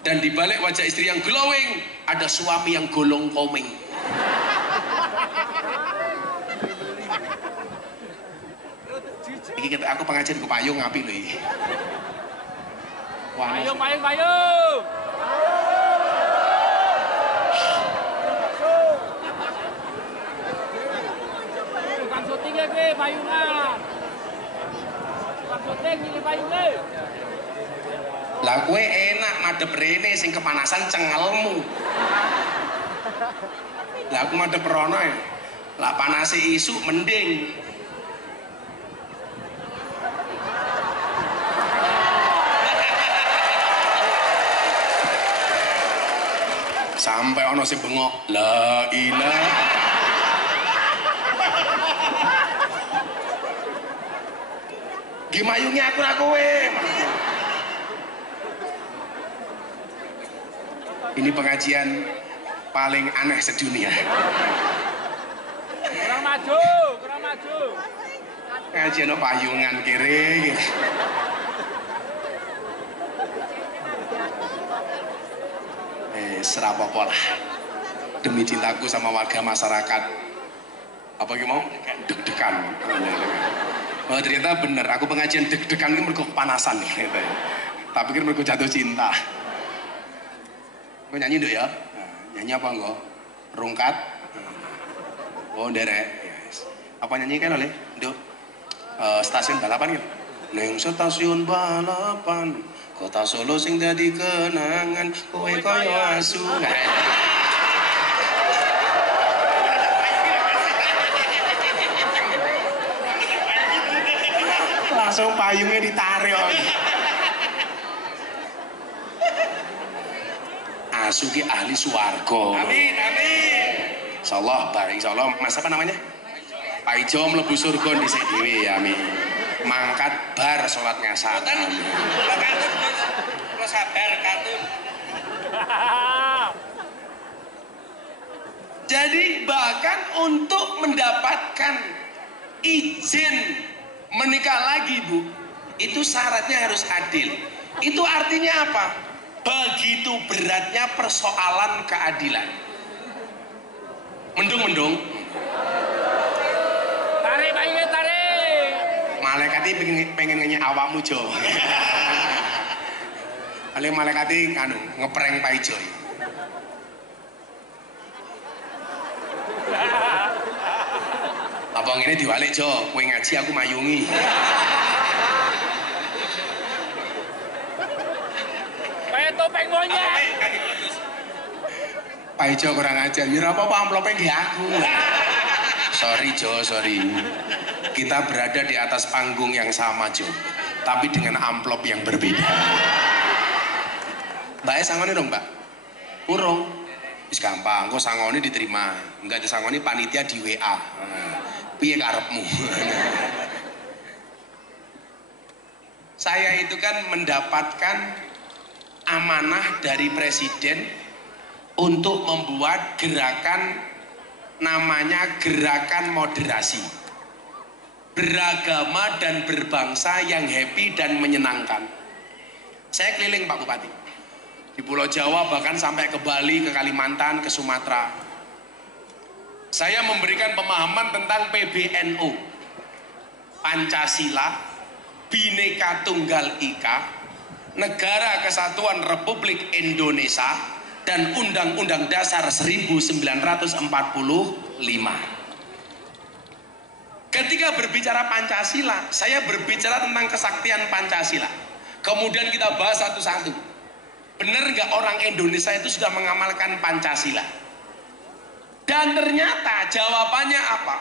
Dan di balik wajah istri yang glowing ada suami yang golong komeng. Iki aku pengajian ke payung ngapi lho iki. Payung, payung, payung. Tukang syuting ya gue, payungan. Tukang syuting ini payungnya. Lah kue enak madep rene sing kepanasan cengelmu. Lah aku madep rono ya. Lah panase isu mending. Sampai ono sing bengok, la ilah. Gimayungnya aku ra kowe. Ini pengajian paling aneh sedunia. Kurang maju, kurang maju. Pengajian payungan kiri. Serapopo lah. Demi cintaku sama warga masyarakat. Apa gimana? Deg-degan. Oh ternyata bener, aku pengajian deg-degan ini mergo kepanasan nih. Tapi kan mergo jatuh cinta. Kau nyanyi dulu ya? Nyanyi apa enggak? Rungkat? Oh derek. Yes. Apa nyanyi kan oleh? Duk. Stasiun balapan gitu. Neng stasiun balapan, kota Solo sing dadi kenangan, kowe koyo asu. Langsung payungnya ditarik. Asu ki ahli swarga. Amin, amin. Insyaallah, baik insyaallah. Mas apa namanya? Pak Ijo mlebu surga dhisik dhewe, amin. Mangkat bar sholat ngasar. Amin. Kalau sabar katun. Jadi bahkan untuk mendapatkan izin menikah lagi Bu, itu syaratnya harus adil. Itu artinya apa? Begitu beratnya persoalan keadilan. Mendung-mendung. Tarik payungnya, tarik. Malaikat ini pengen ngenyek awakmu Jo. Kali malaikat ini ngeprank Pak Ijo. Apa ngene diwalik Jo, kowe ngaji aku mayungi. Kayak topeng monyet. Pak Ijo kurang ajar, ya apa amplopnya nggih aku. Sorry Jo, sorry. Kita berada di atas panggung yang sama Jo, tapi dengan amplop yang berbeda. Mbak sangoni dong Mbak? Urung. Wis gampang, kok sangoni diterima. Enggak disangoni panitia di WA. Piye karepmu? Saya itu kan mendapatkan amanah dari presiden untuk membuat gerakan namanya gerakan moderasi, beragama dan berbangsa yang happy dan menyenangkan. Saya keliling Pak Bupati di Pulau Jawa, bahkan sampai ke Bali, ke Kalimantan, ke Sumatera. Saya memberikan pemahaman tentang PBNU, Pancasila, Bhinneka Tunggal Ika, Negara Kesatuan Republik Indonesia, dan Undang-Undang Dasar 1945. Ketika berbicara Pancasila, saya berbicara tentang kesaktian Pancasila. Kemudian kita bahas satu-satu. Benar nggak orang Indonesia itu sudah mengamalkan Pancasila? Dan ternyata jawabannya apa?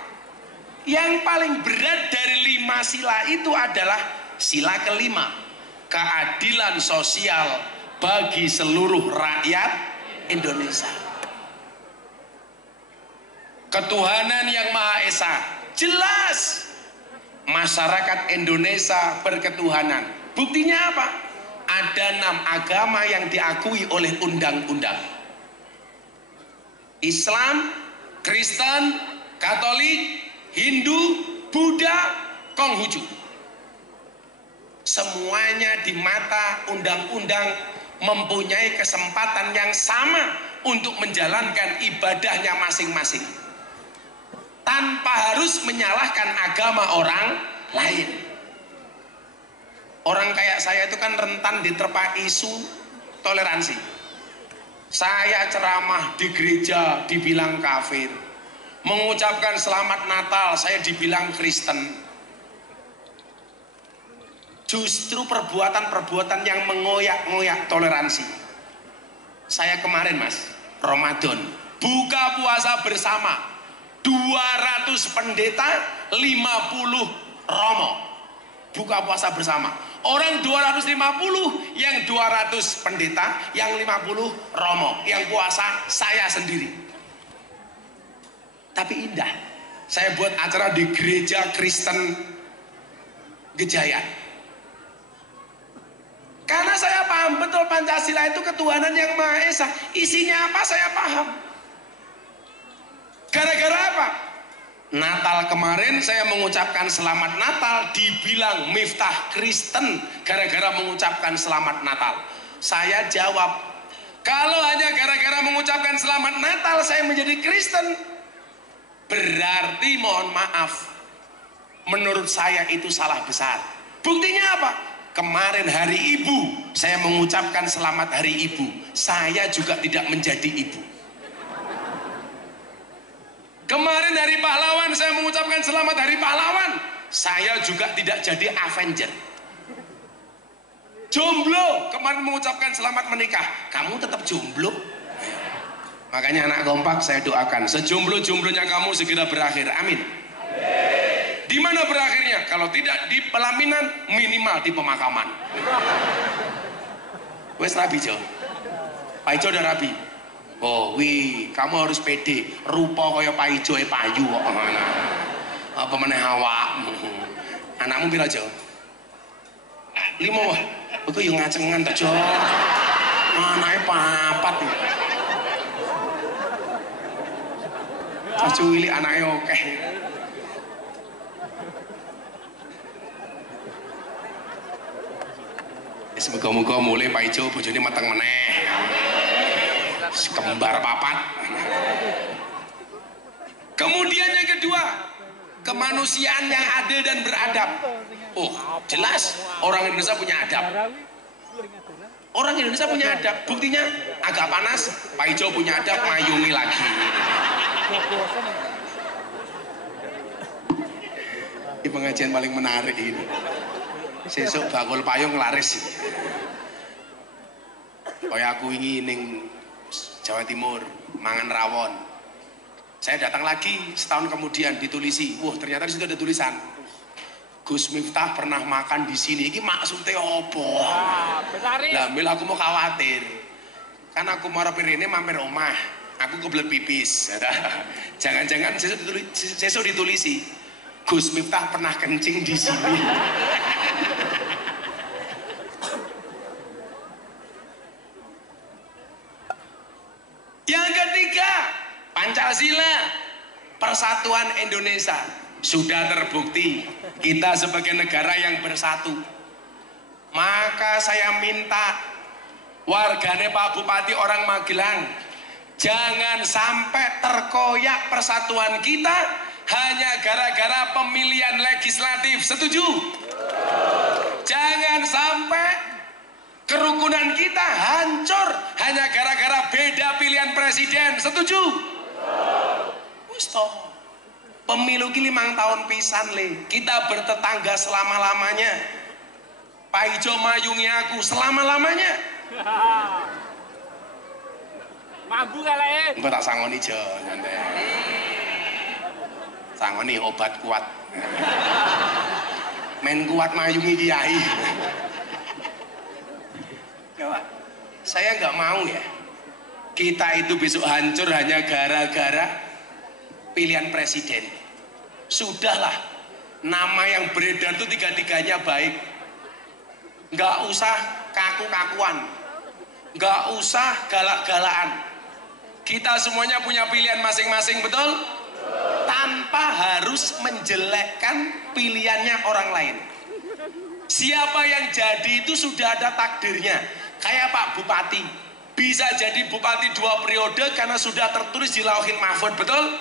Yang paling berat dari 5 sila itu adalah sila kelima, keadilan sosial bagi seluruh rakyat Indonesia. Ketuhanan yang Maha Esa, jelas masyarakat Indonesia berketuhanan. Buktinya apa? Ada 6 agama yang diakui oleh undang-undang. Islam, Kristen, Katolik, Hindu, Buddha, Konghucu. Semuanya di mata undang-undang mempunyai kesempatan yang sama untuk menjalankan ibadahnya masing-masing tanpa harus menyalahkan agama orang lain. Orang kayak saya itu kan rentan diterpa isu toleransi. Saya ceramah di gereja dibilang kafir, mengucapkan selamat Natal saya dibilang Kristen. Justru perbuatan-perbuatan yang mengoyak-ngoyak toleransi. Saya kemarin Mas, Ramadan, buka puasa bersama 200 pendeta, 50 romo. Buka puasa bersama. Orang 250, yang 200 pendeta, yang 50 romo. Yang puasa saya sendiri. Tapi indah. Saya buat acara di gereja Kristen Gejayan. Karena saya paham betul Pancasila itu ketuhanan yang Maha Esa. Isinya apa saya paham. Gara-gara apa? Natal kemarin saya mengucapkan selamat Natal dibilang Miftah Kristen gara-gara mengucapkan selamat Natal. Saya jawab, kalau hanya gara-gara mengucapkan selamat Natal saya menjadi Kristen, berarti mohon maaf, menurut saya itu salah besar. Buktinya apa? Kemarin hari ibu saya mengucapkan selamat hari ibu, saya juga tidak menjadi ibu. Kemarin hari pahlawan saya mengucapkan selamat hari pahlawan, saya juga tidak jadi Avenger. Jomblo kemarin mengucapkan selamat menikah, kamu tetap jomblo. Makanya anak kompak saya doakan sejomblo-jomblonya kamu segera berakhir, amin. Di mana berakhirnya? Kalau tidak di pelaminan, minimal di pemakaman. Wes rabi Jo, Pak Ijo udah rabi. Oh wih, kamu harus pede, rupa kaya Pak Ijo payu kok. Apa meneh awakmu? Anakmu pira Jo? 5 wah. Iku yo ngacengan ta Jo. Anake 4. Cucu Willy anaknya oke. Semoga-moga mulai Pak Ijo bojone mateng meneh. Kembar 4. Kemudian yang kedua, kemanusiaan yang adil dan beradab. Oh, jelas orang Indonesia punya adab. Orang Indonesia punya adab. Buktinya agak panas, Pak Ijo punya adab, mayungi lagi. Ini pengajian paling menarik ini. Sesuk bakul payung laris. Kaya aku ingin ning Jawa Timur mangan rawon. Saya datang lagi setahun kemudian ditulisi. Wah, ternyata di situ ada tulisan. Gus Miftah pernah makan di sini. Ini maksudnya apa? Lah, mil aku mau khawatir. Kan aku mau ini mampir omah. Aku kebelet pipis. Jangan-jangan sesuk ditulisi. Gus Miftah pernah kencing di sini. Yang ketiga, Pancasila, Persatuan Indonesia. Sudah terbukti kita sebagai negara yang bersatu. Maka saya minta wargane Pak Bupati orang Magelang, jangan sampai terkoyak persatuan kita hanya gara-gara pemilihan legislatif. Setuju? Jangan sampai kerukunan kita hancur hanya gara-gara beda pilihan presiden. Setuju? Ustaz, pemilu ki 5 tahun pisan le. Kita bertetangga selama-lamanya. Pak Ijo mayungi aku selama-lamanya. Mampu kali. Enggak tak sangoni Jo, nyantai. Sangoni obat kuat. Main kuat mayungi kiai. Saya nggak mau ya. Kita itu besok hancur hanya gara-gara pilihan presiden. Sudahlah, nama yang beredar itu tiga-tiganya baik. Nggak usah kaku-kakuan, nggak usah galak-galakan. Kita semuanya punya pilihan masing-masing, betul? Tanpa harus menjelekkan pilihannya orang lain. Siapa yang jadi itu sudah ada takdirnya. Kayak Pak Bupati, bisa jadi bupati 2 periode karena sudah tertulis di Lauhil Mahfud, betul?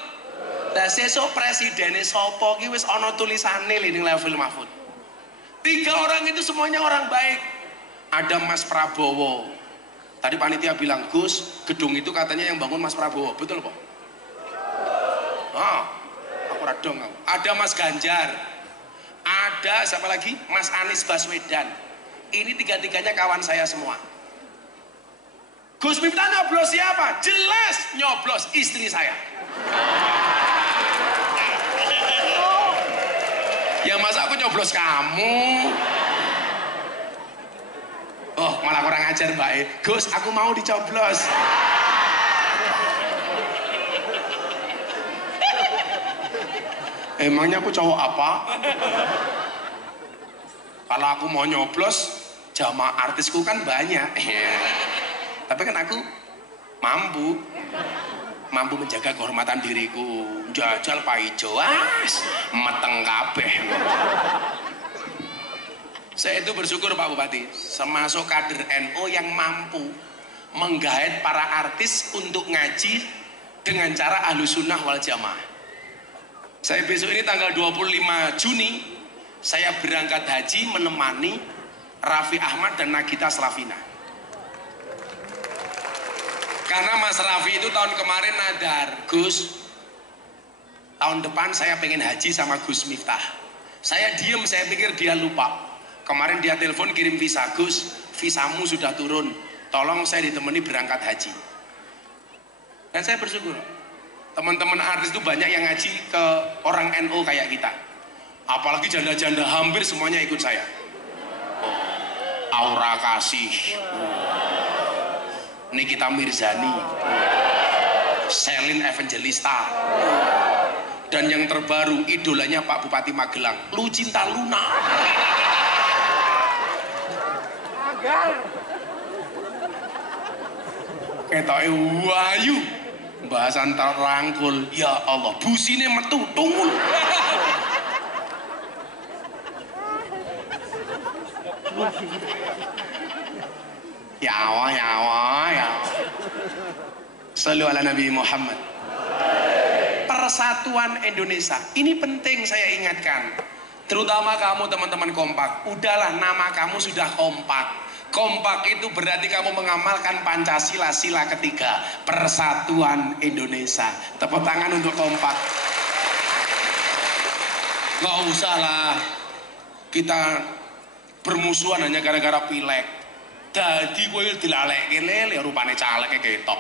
Nah, sesuk presidennya sopo ki wis ana tulisane ning Lauhil Mahfud. 3 orang itu semuanya orang baik. Ada Mas Prabowo. Tadi panitia bilang, Gus, gedung itu katanya yang bangun Mas Prabowo, betul Pak? Aku radong. Ada Mas Ganjar. Ada siapa lagi? Mas Anies Baswedan. Ini tiga-tiganya kawan saya semua. Gus Miftah nyoblos siapa? Jelas nyoblos istri saya. Ya masa aku nyoblos kamu? Oh malah kurang ajar Mbak E. Gus aku mau dicoblos. Emangnya aku cowok apa? Kalau aku mau nyoblos, jamaah artisku kan banyak. Tapi kan aku mampu menjaga kehormatan diriku. Jajal Pak Ijo, meteng kabeh. Saya itu bersyukur Pak Bupati, termasuk kader NU yang mampu menggait para artis untuk ngaji dengan cara Ahlussunnah wal Jamaah. Saya besok ini tanggal 25 Juni saya berangkat haji menemani Raffi Ahmad dan Nagita Slavina. Karena Mas Raffi itu tahun kemarin nadar, Gus, tahun depan saya pengen haji sama Gus Miftah. Saya diem, saya pikir dia lupa. Kemarin dia telepon kirim visa, Gus, visamu sudah turun, tolong saya ditemani berangkat haji. Dan saya bersyukur. Teman-teman artis itu banyak yang ngaji ke orang NU kayak kita. Apalagi janda-janda hampir semuanya ikut saya. Aura Kasih, Nikita Mirzani, Selin Evangelista, dan yang terbaru idolanya Pak Bupati Magelang, Lucinta Luna. Ketoke wayu. Bahasan terangkul, ya Allah, busine metu tungul. Ya Allah, ya Allah, ya Allah. Shallu ala Nabi Muhammad. Persatuan Indonesia, ini penting saya ingatkan. Terutama kamu teman-teman kompak, udahlah nama kamu sudah kompak. Kompak itu berarti kamu mengamalkan Pancasila sila ketiga, Persatuan Indonesia. Tepuk tangan untuk kompak. Gak usah lah kita bermusuhan hanya gara-gara pilek. Jadi gue dilalek lele rupane caleg ketok.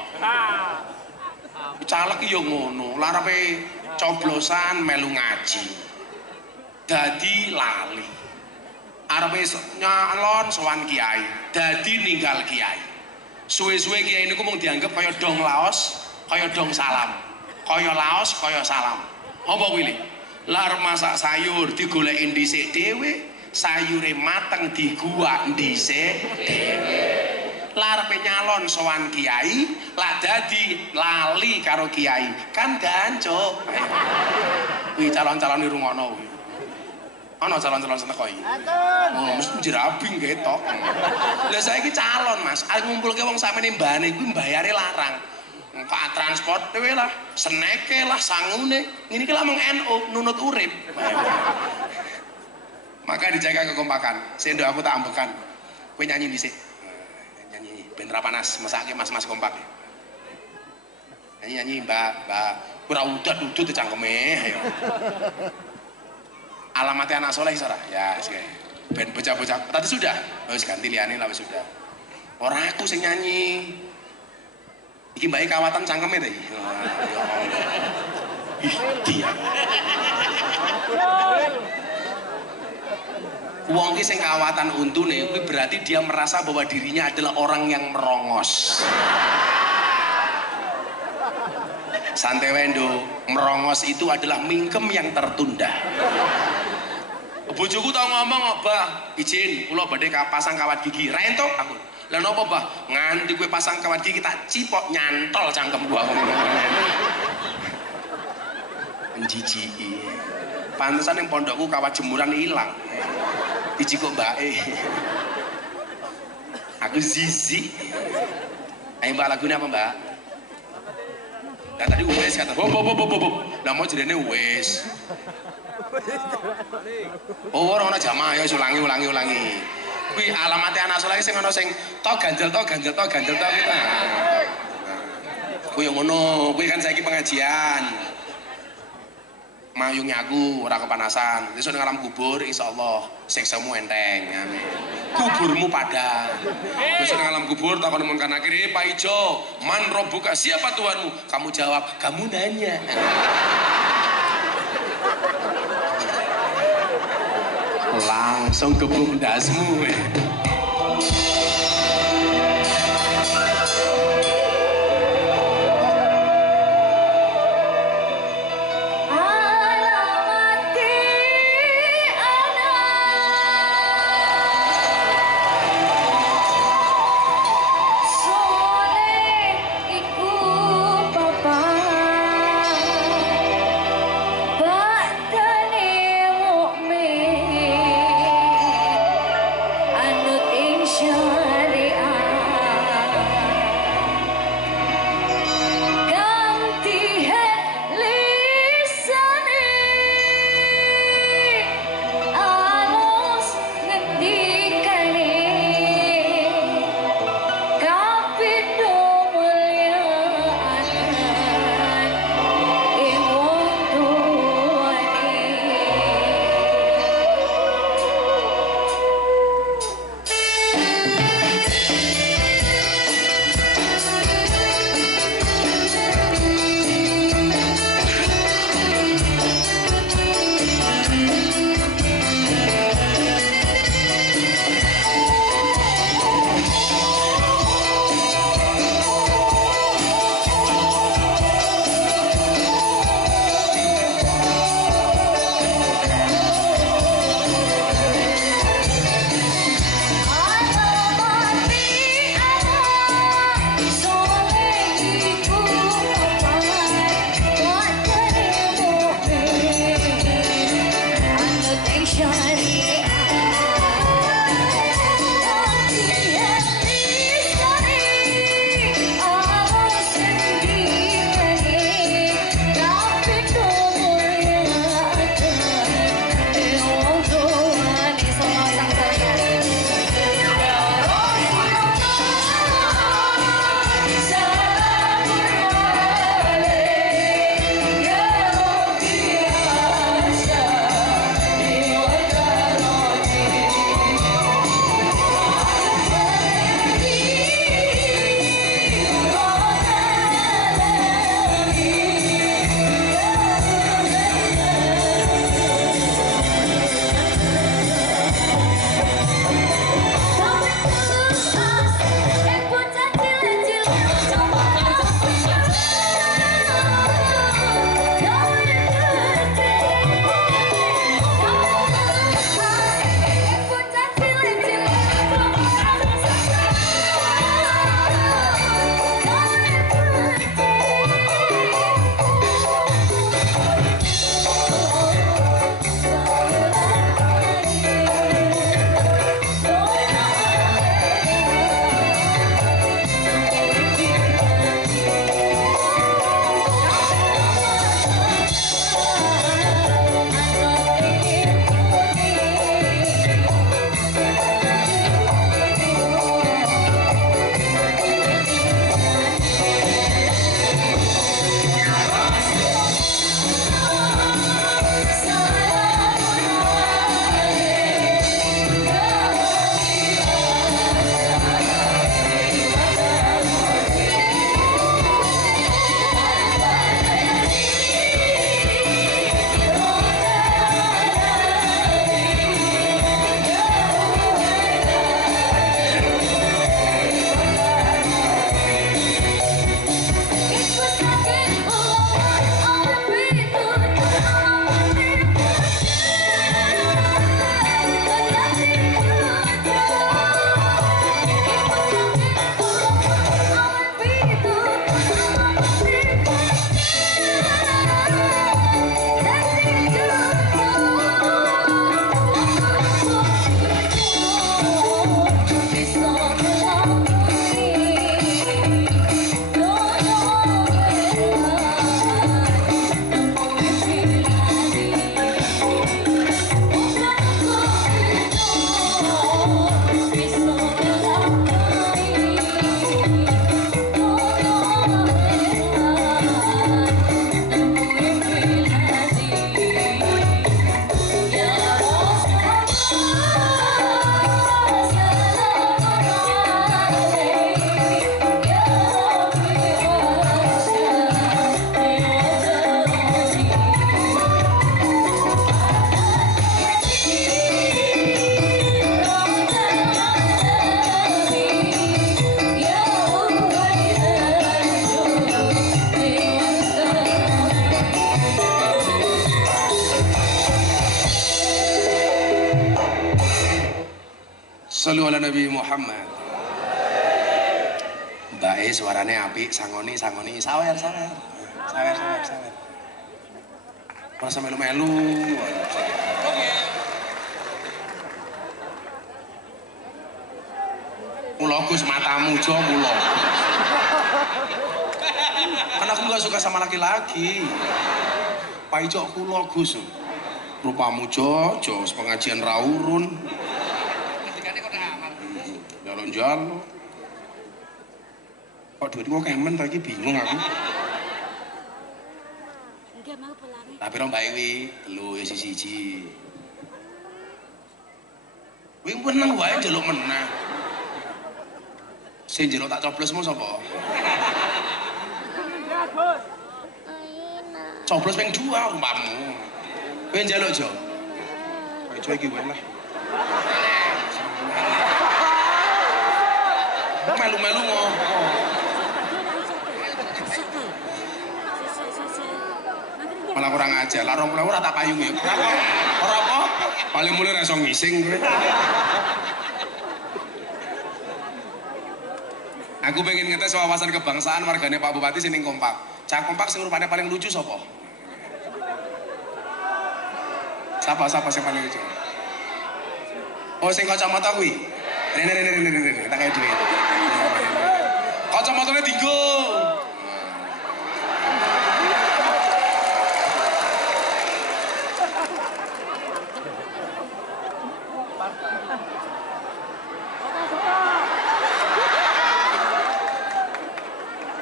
Caleg yo ngono, larepe coblosan melu ngaji. Dadi lali. Arepe nyalon sowan kiai, dadi ninggal kiai. Suwe-suwe kiai niku mung dianggap kaya dong laos, kaya dong salam. Kaya laos, kaya salam. Apa kuwi? Lar masak sayur digoleki dhisik dhewe, sayure mateng diguwak dhisik dhewe. Larepe nyalon sowan kiai, lah dadi lali karo kiai. Kan gancuk. Kuwi calon-calon nirungono kuwi. Ana calon-calon teko iki. Oh, mesti jerabing ketok. Lah saiki calon, Mas. Arep ngumpulke wong sakmene mbane kuwi mbayare larang. Pak transport dhewe lah, seneke lah, sangune. Ngene iki lah mung NU nunut urip. Maka dijaga kekompakan. Sendo aku tak ambekan. Kowe nyanyi dhisik. Nyanyi ben ra panas, mesake mas-mas kompak. Nyanyi, Mbak. Ora udat-udut cangkeme, ayo. Alamatnya anak soleh Sarah ya sih ben bocah-bocah tadi sudah harus ganti liane lah sudah orang aku sing nyanyi iki mbake kawatan cangkeme teh dia wong ki sing kawatan untune kuwi berarti dia merasa bahwa dirinya adalah orang yang merongos Santai wendo, merongos itu adalah mingkem yang tertunda. Bojoku tau ngomong, "Bah, izin kula badhe pasang kawat gigi." Ra entuk aku. Lah napa, Bah? Nganti kowe pasang kawat gigi tak cipok nyantol cangkemku aku ngono. Njijiki. Pantesan ning pondokku kawat jemuran ilang. Dijikuk mbake. Aku zizi. Ayo Mbak, lagunya apa Mbak? Nah tadi wes kata, bob. Lah mau jadinya wes. Oh, orang jamaah ya ulangi. Kui alamatnya anak soleh sing ono sing to ganjel gitu. Kui yang ngono, kui kan saiki pengajian. Mayungnya aku ora kepanasan. Besok nang alam kubur insyaallah siksamu enteng. Amin. Kuburmu padang. Besok nang alam kubur takon mun kan akhir, Pak Ijo, man robbuka, siapa Tuhanmu? Kamu jawab, kamu nanya. Langsung ke bundasmu. Ana Shallu ala Nabi Muhammad. Mbak suarane apik, sangoni. Sawer. Merasa melu-melu. Mula Gus matamu jo mula. Kan aku gak suka sama laki-laki. Paijo kula Gus. Rupamu jo, pengajian raurun. Jalan-jalan. Kok duitmu kemen lagi bingung aku. Enggak mau pelari. Tapi rong Mbak Iwi, telu ya siji. Kuwi menang wae njaluk menang. Sing njaluk tak coblosmu sapa? Coblos ping 2 umpammu. Kowe njaluk jo. Kowe iki wae lah. Melu-melu ngopo? Malah kurang ajar, lah 20.000 ora tak payung ya. Ora apa? Paling mulai ra iso ngising kowe. Aku pengen ngetes wawasan kebangsaan wargane Pak Bupati sing kompak. Cak kompak sing rupane paling lucu sapa? Siapa sing paling lucu? Oh sing kacamata kuwi. Rene, tak kayak duit. Kacamatanya tinggal.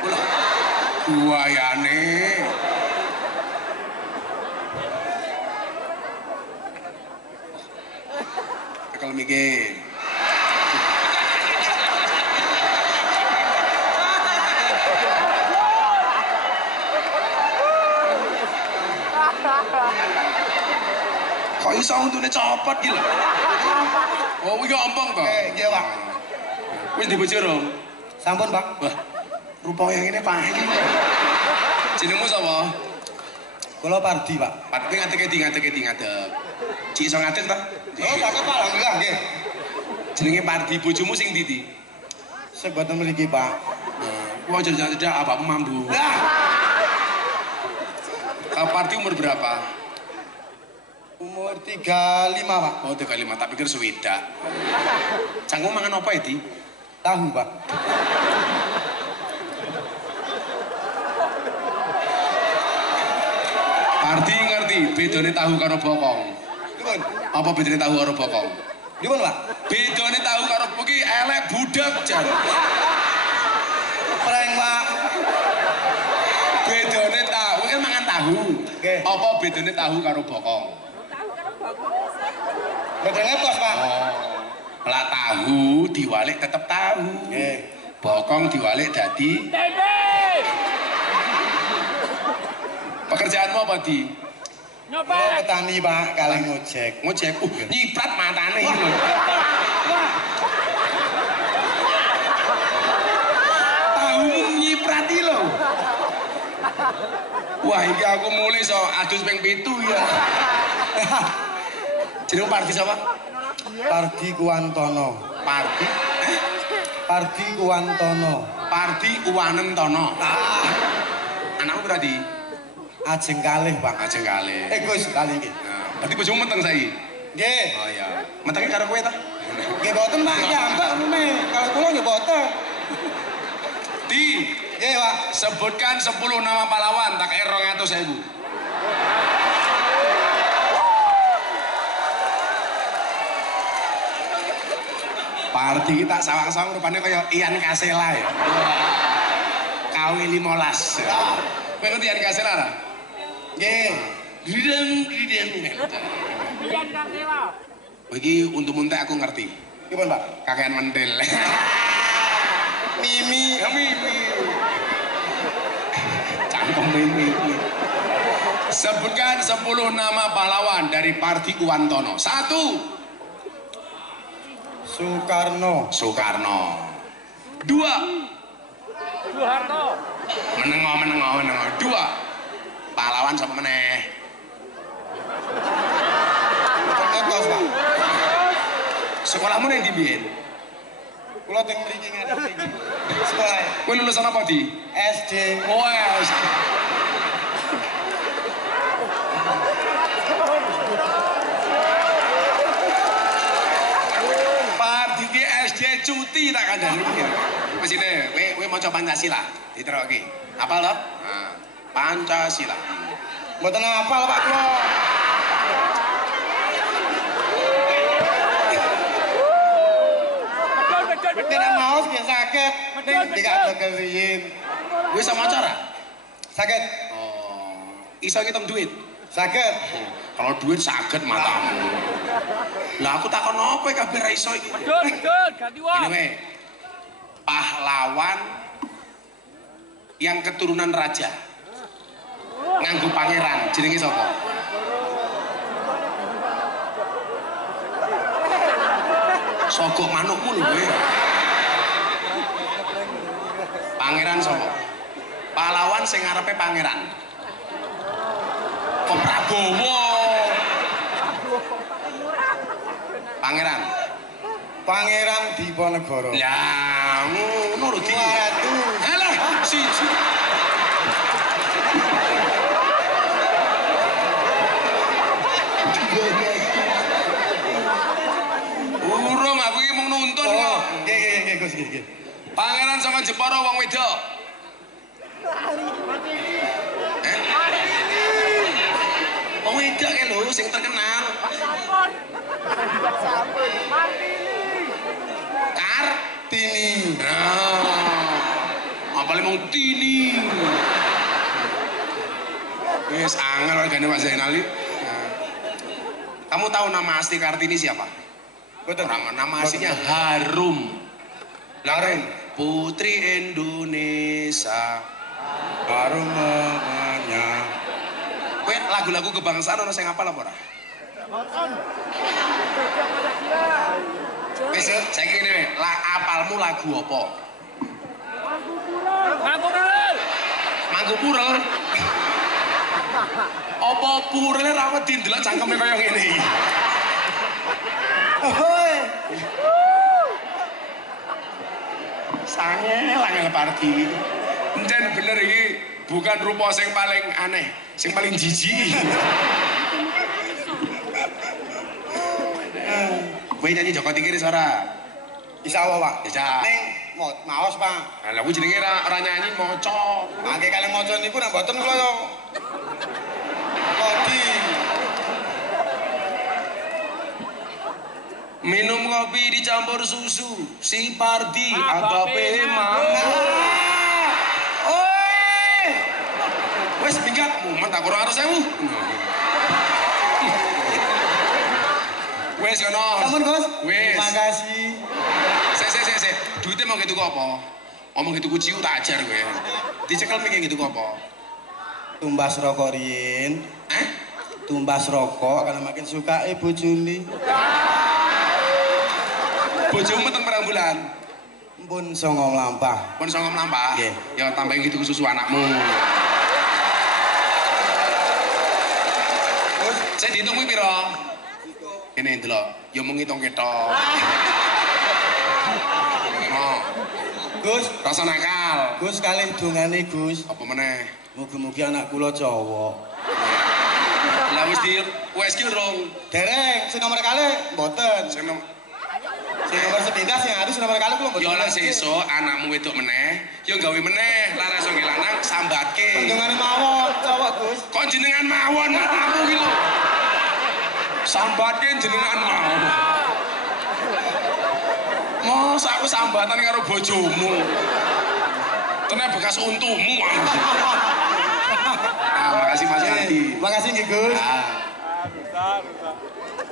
Ulah, buayane. Tekel mikir. Kok iso untune copot iki lho. Oh, iki ompong to? Nggih, Pak. Wis dibojo rong? Sampun, Pak. Wah. Rupa yang ini payu. Jenengmu sapa? Kula Pardi, Pak. Pardi ngadeg. Ci iso ngadeg ta? Oh, Pak, alhamdulillah nggih. Jenenge Pardi, bojomu sing ndi? Sing boten mriki, Pak. Wah, cedak abakmu mambu. Lah, Pardi umur berapa? umur 35, Pak. Oh, 35, tak pikir swidak. Canggung mangan apa ya, Di? Tahu, Pak. Pardi ngerti bedane tahu karo bokong. Dipun. Apa bedane tahu karo bokong? Dipun, Pak. Bedane tahu karo iki elek budak jan. Prank, Pak. Bedane tahu kan mangan tahu. Nggih. Apa bedane tahu karo bokong? Boten ngetos, Pak. Oh. Lah tahu diwalik tetep tahu. Nggih. Bokong diwalik dadi Tempe. pekerjaanmu apa, Di? Kula Nyopet. petani, Pak, kalih ngojek. Ngojek. Nyiprat matane iki lho. Tahu nyiprati lho. Wah, iki aku mulai so adus ping 7 ya. Jeneng Pardi sapa? Pardi Kuwantono. Pardi. Pardi Kuwantono. Pardi Uwanentono. Anakmu berarti Ajeng kalih, Pak. ajeng kali. Gus kali iki. Nah, berarti bojomu meteng saiki. Nggih. Oh iya. Metenge karo kowe ta? Nggih boten, Pak. Ya, Mbak, umume. Kalau kula nggih boten. Di, Nggih, Pak. sebutkan 10 nama pahlawan tak kaya 200.000. Pardi kita sawang-sawang rupanya kaya Ian Kasela ya. KW 15. Kowe ngerti Ian Kasela ta? Nggih. Grideng. Bian Kang Dewa. Oh, iki untuk muntek aku ngerti. Dipun, Pak. Kakean mentil. Mimi. Ya Mimi. Cangkem Mimi. Sebutkan 10 nama pahlawan dari Pardi Uwantono. 1. Soekarno. Soekarno. 2. Soeharto. Menengo. 2. Pahlawan sama meneh. Ngetos, Pak. Sekolahmu nang ndi biyen? Kula teng mriki ngadep iki. Sekolah. Kowe lulusan apa, Di? SD. Oh, SD. Pardi ki SD cuti tak kandhani. Wis ini, kowe maca Pancasila, diterokke. Hafal to? Nah, Pancasila. Mboten hafal Pak kula. Kena maos biar sakit. Tidak tegeliin. Gue sama cara? Sakit. Oh, iso ngitung duit? Sakit. Kalau duit sakit matamu. Lah aku takon apa kabeh ra iso iki? Betul, ganti wong. Ini we. Pahlawan yang keturunan raja. Nganggo pangeran, jenenge sapa? Sogok manukmu lho kowe. Pangeran sapa? Pahlawan sing ngarepe pangeran. Kok Prabowo? Pangeran. Pangeran Diponegoro. Ya, ngono lho Di. Waduh. Halah, siji. Urung aku iki mung nuntun kok. Nggih, Gus, nggih. Pangeran saka Jepara wong wedok. Wong wedok kae lho sing terkenal. Kartini. Nah, apalagi mau Tini. Wes angel regane Pak Zainali. Kamu tahu nama asli Kartini siapa? Nama aslinya Harum. Harum. Putri Indonesia. Harum namanya. Kowe lagu-lagu kebangsaan ono sing hafal apa ora? Wis saiki ngene, apalmu lagu apa? Mangku Purel. Mangku Purel. Apa Purel ra wedi ndelok cangkeme kaya ngene iki? Hoi. Angel Pardi. Encen bener iki bukan rupa sing paling aneh, sing paling jijik. Kowe nyanyi Joko Tingkir ora? Bisa apa, Pak? Bisa. Ning maos, Pak. Lah kuwi jenenge ora nyanyi maca. Mangke kalih maca niku nek mboten kula yo. Kopi. Minum kopi dicampur susu, si Pardi Agape agape mangga. Oi! Wes minggat mumet aku ora harus 1000. Wes ono. Sampun, Gus. Wes. Terima kasih. Sik. Duitnya mau gitu apa? Ngomong gitu ku ciu tak ajar kowe. Dicekel mikir gitu apa? Tumbas rokok riyin. Tumbas rokok karena makin suka bojone. Bojomu teng pirang bulan? Mpun 9 mlampah. Pun 9 mlampah. Nggih. Ya tambahin gitu susu anakmu. Gus, Saya dihitung kuwi pira? Kene ndelok, ya mung ngitung ketok. Ngono. Gus, Rasa nakal. Gus kalih dongane Gus. Apa meneh? Mugi-mugi anak kula cowok. Lah wis ki urung. Dereng, sing nomor kalih mboten. Sing nom- Sing nomor 11 sing harus nomor kalih kula mboten. Ya lah sesuk anakmu wedok meneh, ya gawe meneh, lara iso lanang sambatke. Dongane mawon cowok Gus. Kok jenengan mawon matamu ki lho. Sambatke jenengan mawon. Mos aku sambatan karo bojomu. Kene bekas untumu. Makasih Mas Andi. Makasih nggih Gus.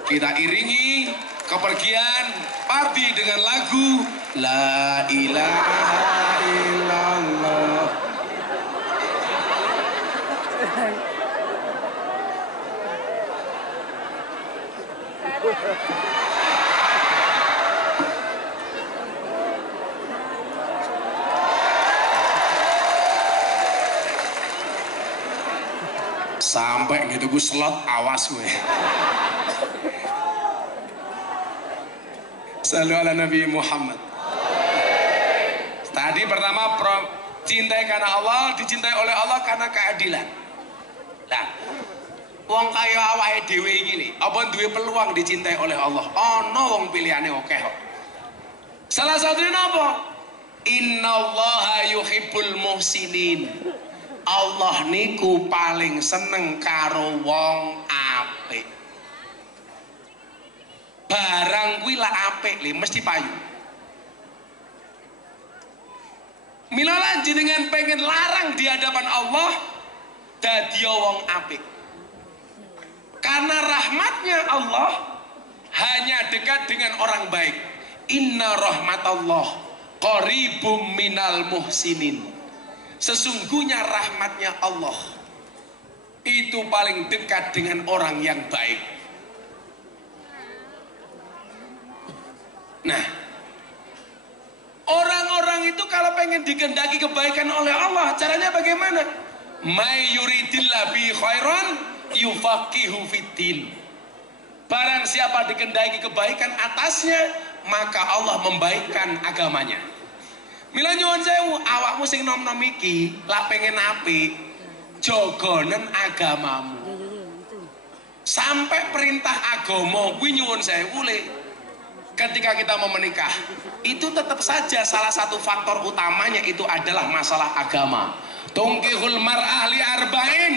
Kita iringi kepergian Pardi dengan lagu La ilaha illallah. Sampai gitu gue slot, awas gue. Sallu ala Nabi Muhammad. Tadi pertama cintai karena Allah, dicintai oleh Allah karena keadilan. Nah, wong kaya awake dhewe iki lho, apa duwe peluang dicintai oleh Allah? Ana wong pilihane akeh kok. Salah satunya napa? Innallaha yuhibbul muhsinin. Allah niku paling seneng karo wong apik. Barang kuwi lak apik lho mesti payu. Mila jenengan pengen larang di hadapan Allah dadi wong apik. Karena rahmatnya Allah hanya dekat dengan orang baik. Inna rahmatallah qaribum minal muhsinin. Sesungguhnya rahmatnya Allah itu paling dekat dengan orang yang baik. Nah, orang-orang itu kalau pengen dikehendaki kebaikan oleh Allah, caranya bagaimana? May yuridillah bi khairan yufaqihu fiddin. Barang siapa dikehendaki kebaikan atasnya, maka Allah membaikkan agamanya. Mila nyuwun sewu, awakmu sing nom-nom iki lak pengen apik, jogonen agamamu. Sampai perintah agama kuwi nyuwun sewu le. Ketika kita mau menikah, itu tetap saja salah satu faktor utamanya itu adalah masalah agama. Tungkihul mar'ah li arba'in.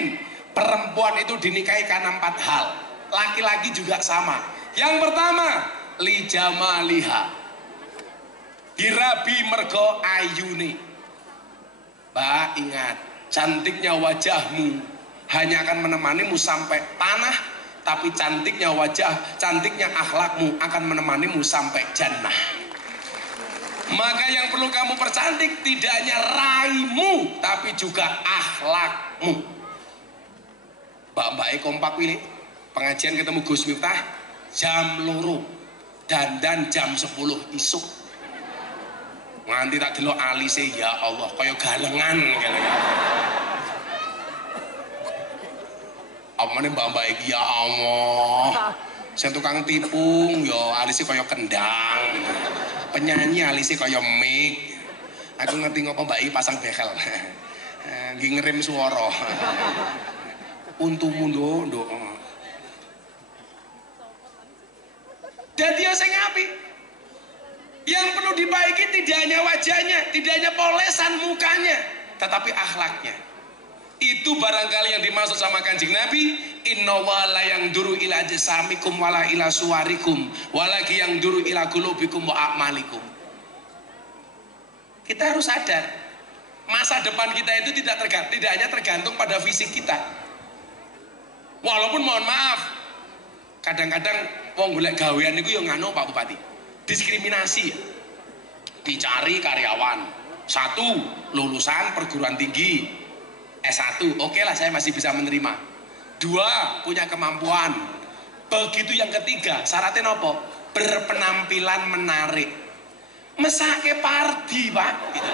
Perempuan itu dinikahi karena 4 hal. Laki-laki juga sama. Yang pertama, li jamaliha. Dirabi mergo ayune. Mbak, ingat, cantiknya wajahmu hanya akan menemanimu sampai tanah, tapi cantiknya wajah, cantiknya akhlakmu akan menemanimu sampai jannah. Maka yang perlu kamu percantik tidak hanya raimu, tapi juga akhlakmu. Mbak-mbak kompak pilih pengajian ketemu Gus Miftah jam 2 dandan jam 10 isuk. Nganti tak delok alise ya Allah kaya galengan ngene. Amane mbak-mbak iki ya Allah. Sing tukang tipung ya alise kaya kendang. Penyanyi alise kaya mic. Aku ngerti ngopo mbak iki pasang bekel. Nggih ngerem swara. Untumu nduk. Dadi sing apik. Yang perlu dibaiki tidak hanya wajahnya, tidak hanya polesan mukanya, tetapi akhlaknya. Itu barangkali yang dimaksud sama Kanjeng Nabi, innallaha la yanduru ila jasamikum wala ila suwarikum walaki yang duru ila qulubikum wa a'malikum. Kita harus sadar, masa depan kita itu tidak hanya tergantung pada fisik kita. Walaupun mohon maaf, kadang-kadang wong golek gawean niku yo ngano Pak Bupati. Diskriminasi ya. Dicari karyawan 1 lulusan perguruan tinggi S1, oke lah saya masih bisa menerima. 2 punya kemampuan. Begitu yang ketiga syaratnya nopo? Berpenampilan menarik. Mesake pardi Pak gitu.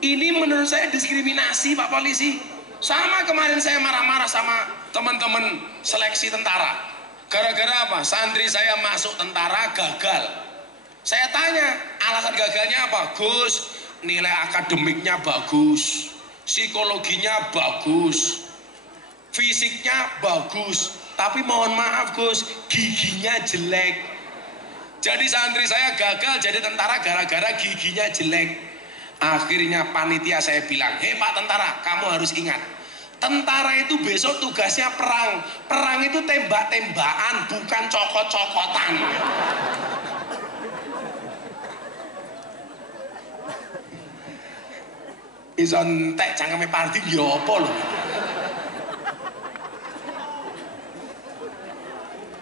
Ini menurut saya diskriminasi Pak Polisi. Sama kemarin saya marah-marah sama teman-teman seleksi tentara. Gara-gara apa? Santri saya masuk tentara gagal. Saya tanya, alasan gagalnya apa? Gus, nilai akademiknya bagus, psikologinya bagus, fisiknya bagus, tapi mohon maaf Gus, giginya jelek. Jadi santri saya gagal jadi tentara gara-gara giginya jelek. Akhirnya panitia saya bilang, hei Pak Tentara, kamu harus ingat, tentara itu besok tugasnya perang. Perang itu tembak-tembakan, bukan cokot-cokotan. Iso entek cangkeme parti ya apa lho.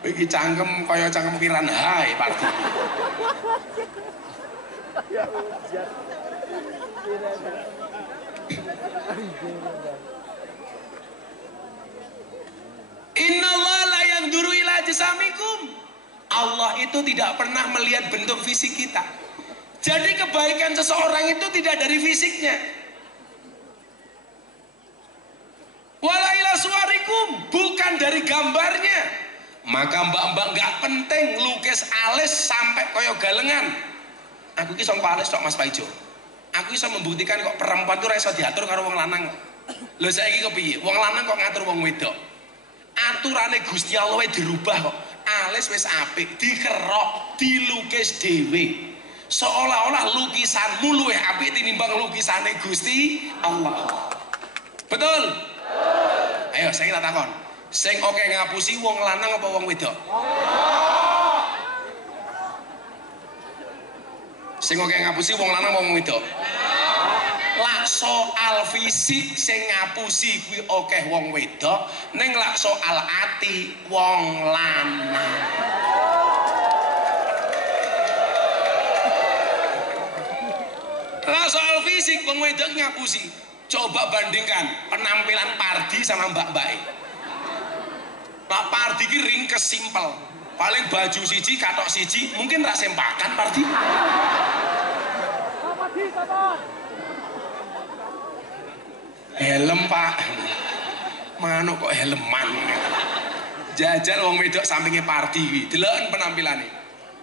Iki cangkem kaya cangkem piran hai parti. Innallaha la yanduru ila jasamikum. Allah itu tidak pernah melihat bentuk fisik kita. Jadi kebaikan seseorang itu tidak dari fisiknya. Wala ila suwarikum. amalikum, bukan dari gambarnya. Maka mbak-mbak nggak penting lukis alis sampai koyo galengan. Aku ki song alis tok Mas Paijo. Aku bisa membuktikan kok perempuan itu iso diatur karo wong lanang. Lho saiki kepiye? Wong lanang kok ngatur wong wedok? Aturane Gusti Allah dirubah kok. Alis wis apik, dikerok, dilukis dhewe. Seolah-olah lukisanmu luwih apik tinimbang lukisane Gusti Allah. Betul? Ayo saya tak takon. Sing oke ngapusi wong lanang apa wong wedok? Sing oke ngapusi wong lanang apa wong wedok? Lak soal fisik sing ngapusi kuwi akeh wong wedok, ning lak soal ati wong lanang. Lak soal fisik wong wedok ngapusi. Coba bandingkan penampilan Pardi sama mbak-mbake. Pak Pardi ki ringkes simpel. Paling baju siji katok siji, mungkin ra sempakan Pardi. Helm Pak, manuk kok helman. Jajal wong wedok sampinge Pardi kuwi, deloken penampilane.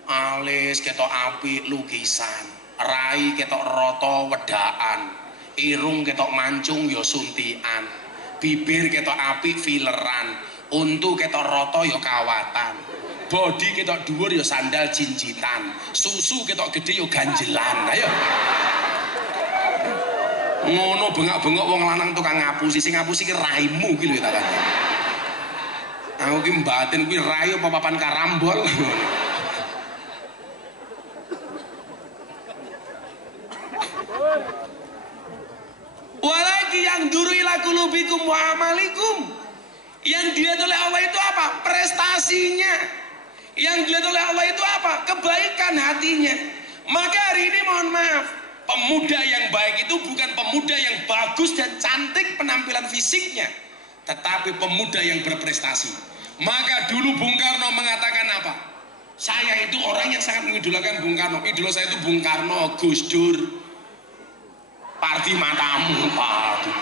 Alis ketok apik lukisan, rai ketok rata wedakan, irung ketok mancung ya suntikan, bibir ketok apik fileran, untu ketok rata ya kawatan, bodi ketok dhuwur ya sandal jinjitan, susu ketok gede ya ganjelan. Ayo. Ngono bengak-bengok wong lanang tukang ngapusi, sing ngapusi ki raimu ki lho tak kandhani. Aku ki mbatin kuwi rai apa papan karambol. Walaki yang duru ila qulubikum wa amalikum. Yang dilihat oleh Allah itu apa? Prestasinya. Yang dilihat oleh Allah itu apa? Kebaikan hatinya. Maka hari ini mohon maaf, pemuda yang baik itu bukan pemuda yang bagus dan cantik penampilan fisiknya, tetapi pemuda yang berprestasi. Maka dulu Bung Karno mengatakan apa? Saya itu orang yang sangat mengidolakan Bung Karno. Idola saya itu Bung Karno, Gus Dur. Pardi matamu, Pardi.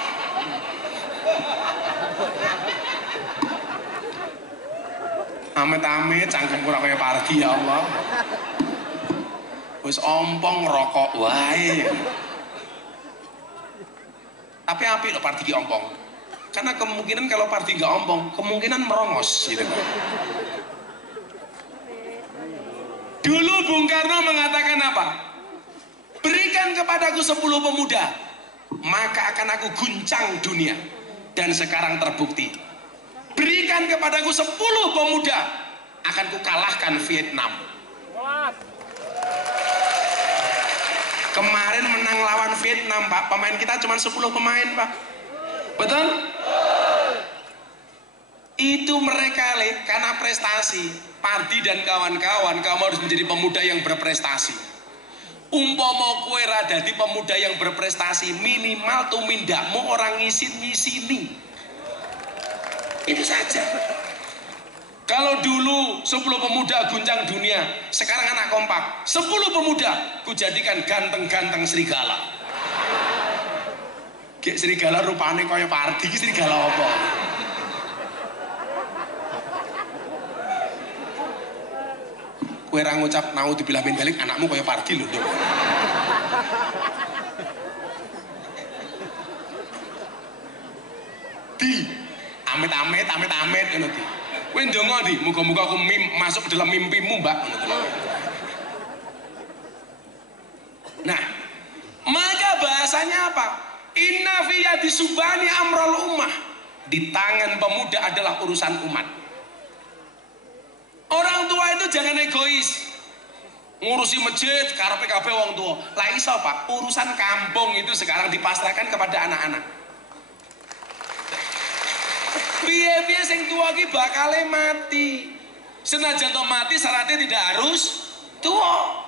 Amit-amit cangkem kurang kayak Pardi ya Allah. Wis ompong rokok wae. Tapi apik lho Pardi ki ompong. Karena kemungkinan kalau Pardi nggak ompong, kemungkinan merongos gitu. Dulu Bung Karno mengatakan apa? Berikan kepadaku 10 pemuda, maka akan aku guncang dunia. Dan sekarang terbukti. Berikan kepadaku 10 pemuda, akan kukalahkan Vietnam. Kemarin menang lawan Vietnam Pak, pemain kita cuma 10 pemain Pak. Betul? Itu mereka karena prestasi. Pardi dan kawan-kawan, kamu harus menjadi pemuda yang berprestasi. Umpama kowe ra dadi pemuda yang berprestasi, minimal tumindakmu orang ngisin-ngisini. Itu saja. Kalau dulu 10 pemuda guncang dunia, sekarang anak kompak. 10 pemuda kujadikan ganteng-ganteng serigala. Kayak serigala rupane kaya Pardi, serigala apa? Kowe ra ngucap naudzubillah min dzalik, anakmu kaya Pardi lho. Di amit-amit ngono di. Kowe ndonga di, muga-muga aku masuk dalam mimpimu, Mbak. Nah, maka bahasanya apa? Inna fi yadi subani amrul ummah. Di tangan pemuda adalah urusan umat. Orang tua itu jangan egois. Ngurusi masjid, karepe kabeh wong tua. Lah iso, Pak, urusan kampung itu sekarang dipasrahkan kepada anak-anak. Piye-piye sing tua ki bakale mati. Senajan to mati syaratnya tidak harus tua.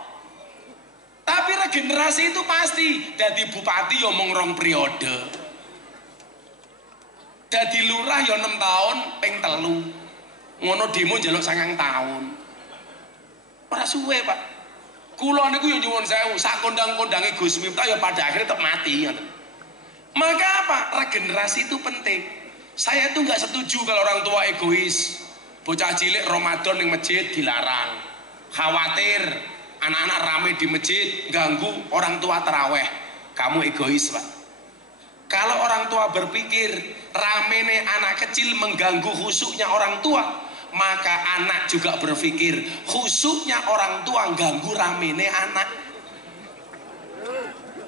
Tapi regenerasi itu pasti. Dadi bupati ya mung 2 periode. Dadi lurah ya 6 tahun ping 3. Ngono demo njaluk 9 tahun. Ora suwe, Pak. Kula niku ya nyuwun sewu, sak kondang-kondange Gus Miftah ya pada akhirnya tetap mati. Maka apa? Regenerasi itu penting. Saya tuh nggak setuju kalau orang tua egois. Bocah cilik Ramadan di masjid dilarang. Khawatir anak-anak rame di masjid ganggu orang tua taraweh. Kamu egois, Pak. Kalau orang tua berpikir ramene anak kecil mengganggu khusyuknya orang tua, maka anak juga berpikir khusyuknya orang tua ganggu ramene anak.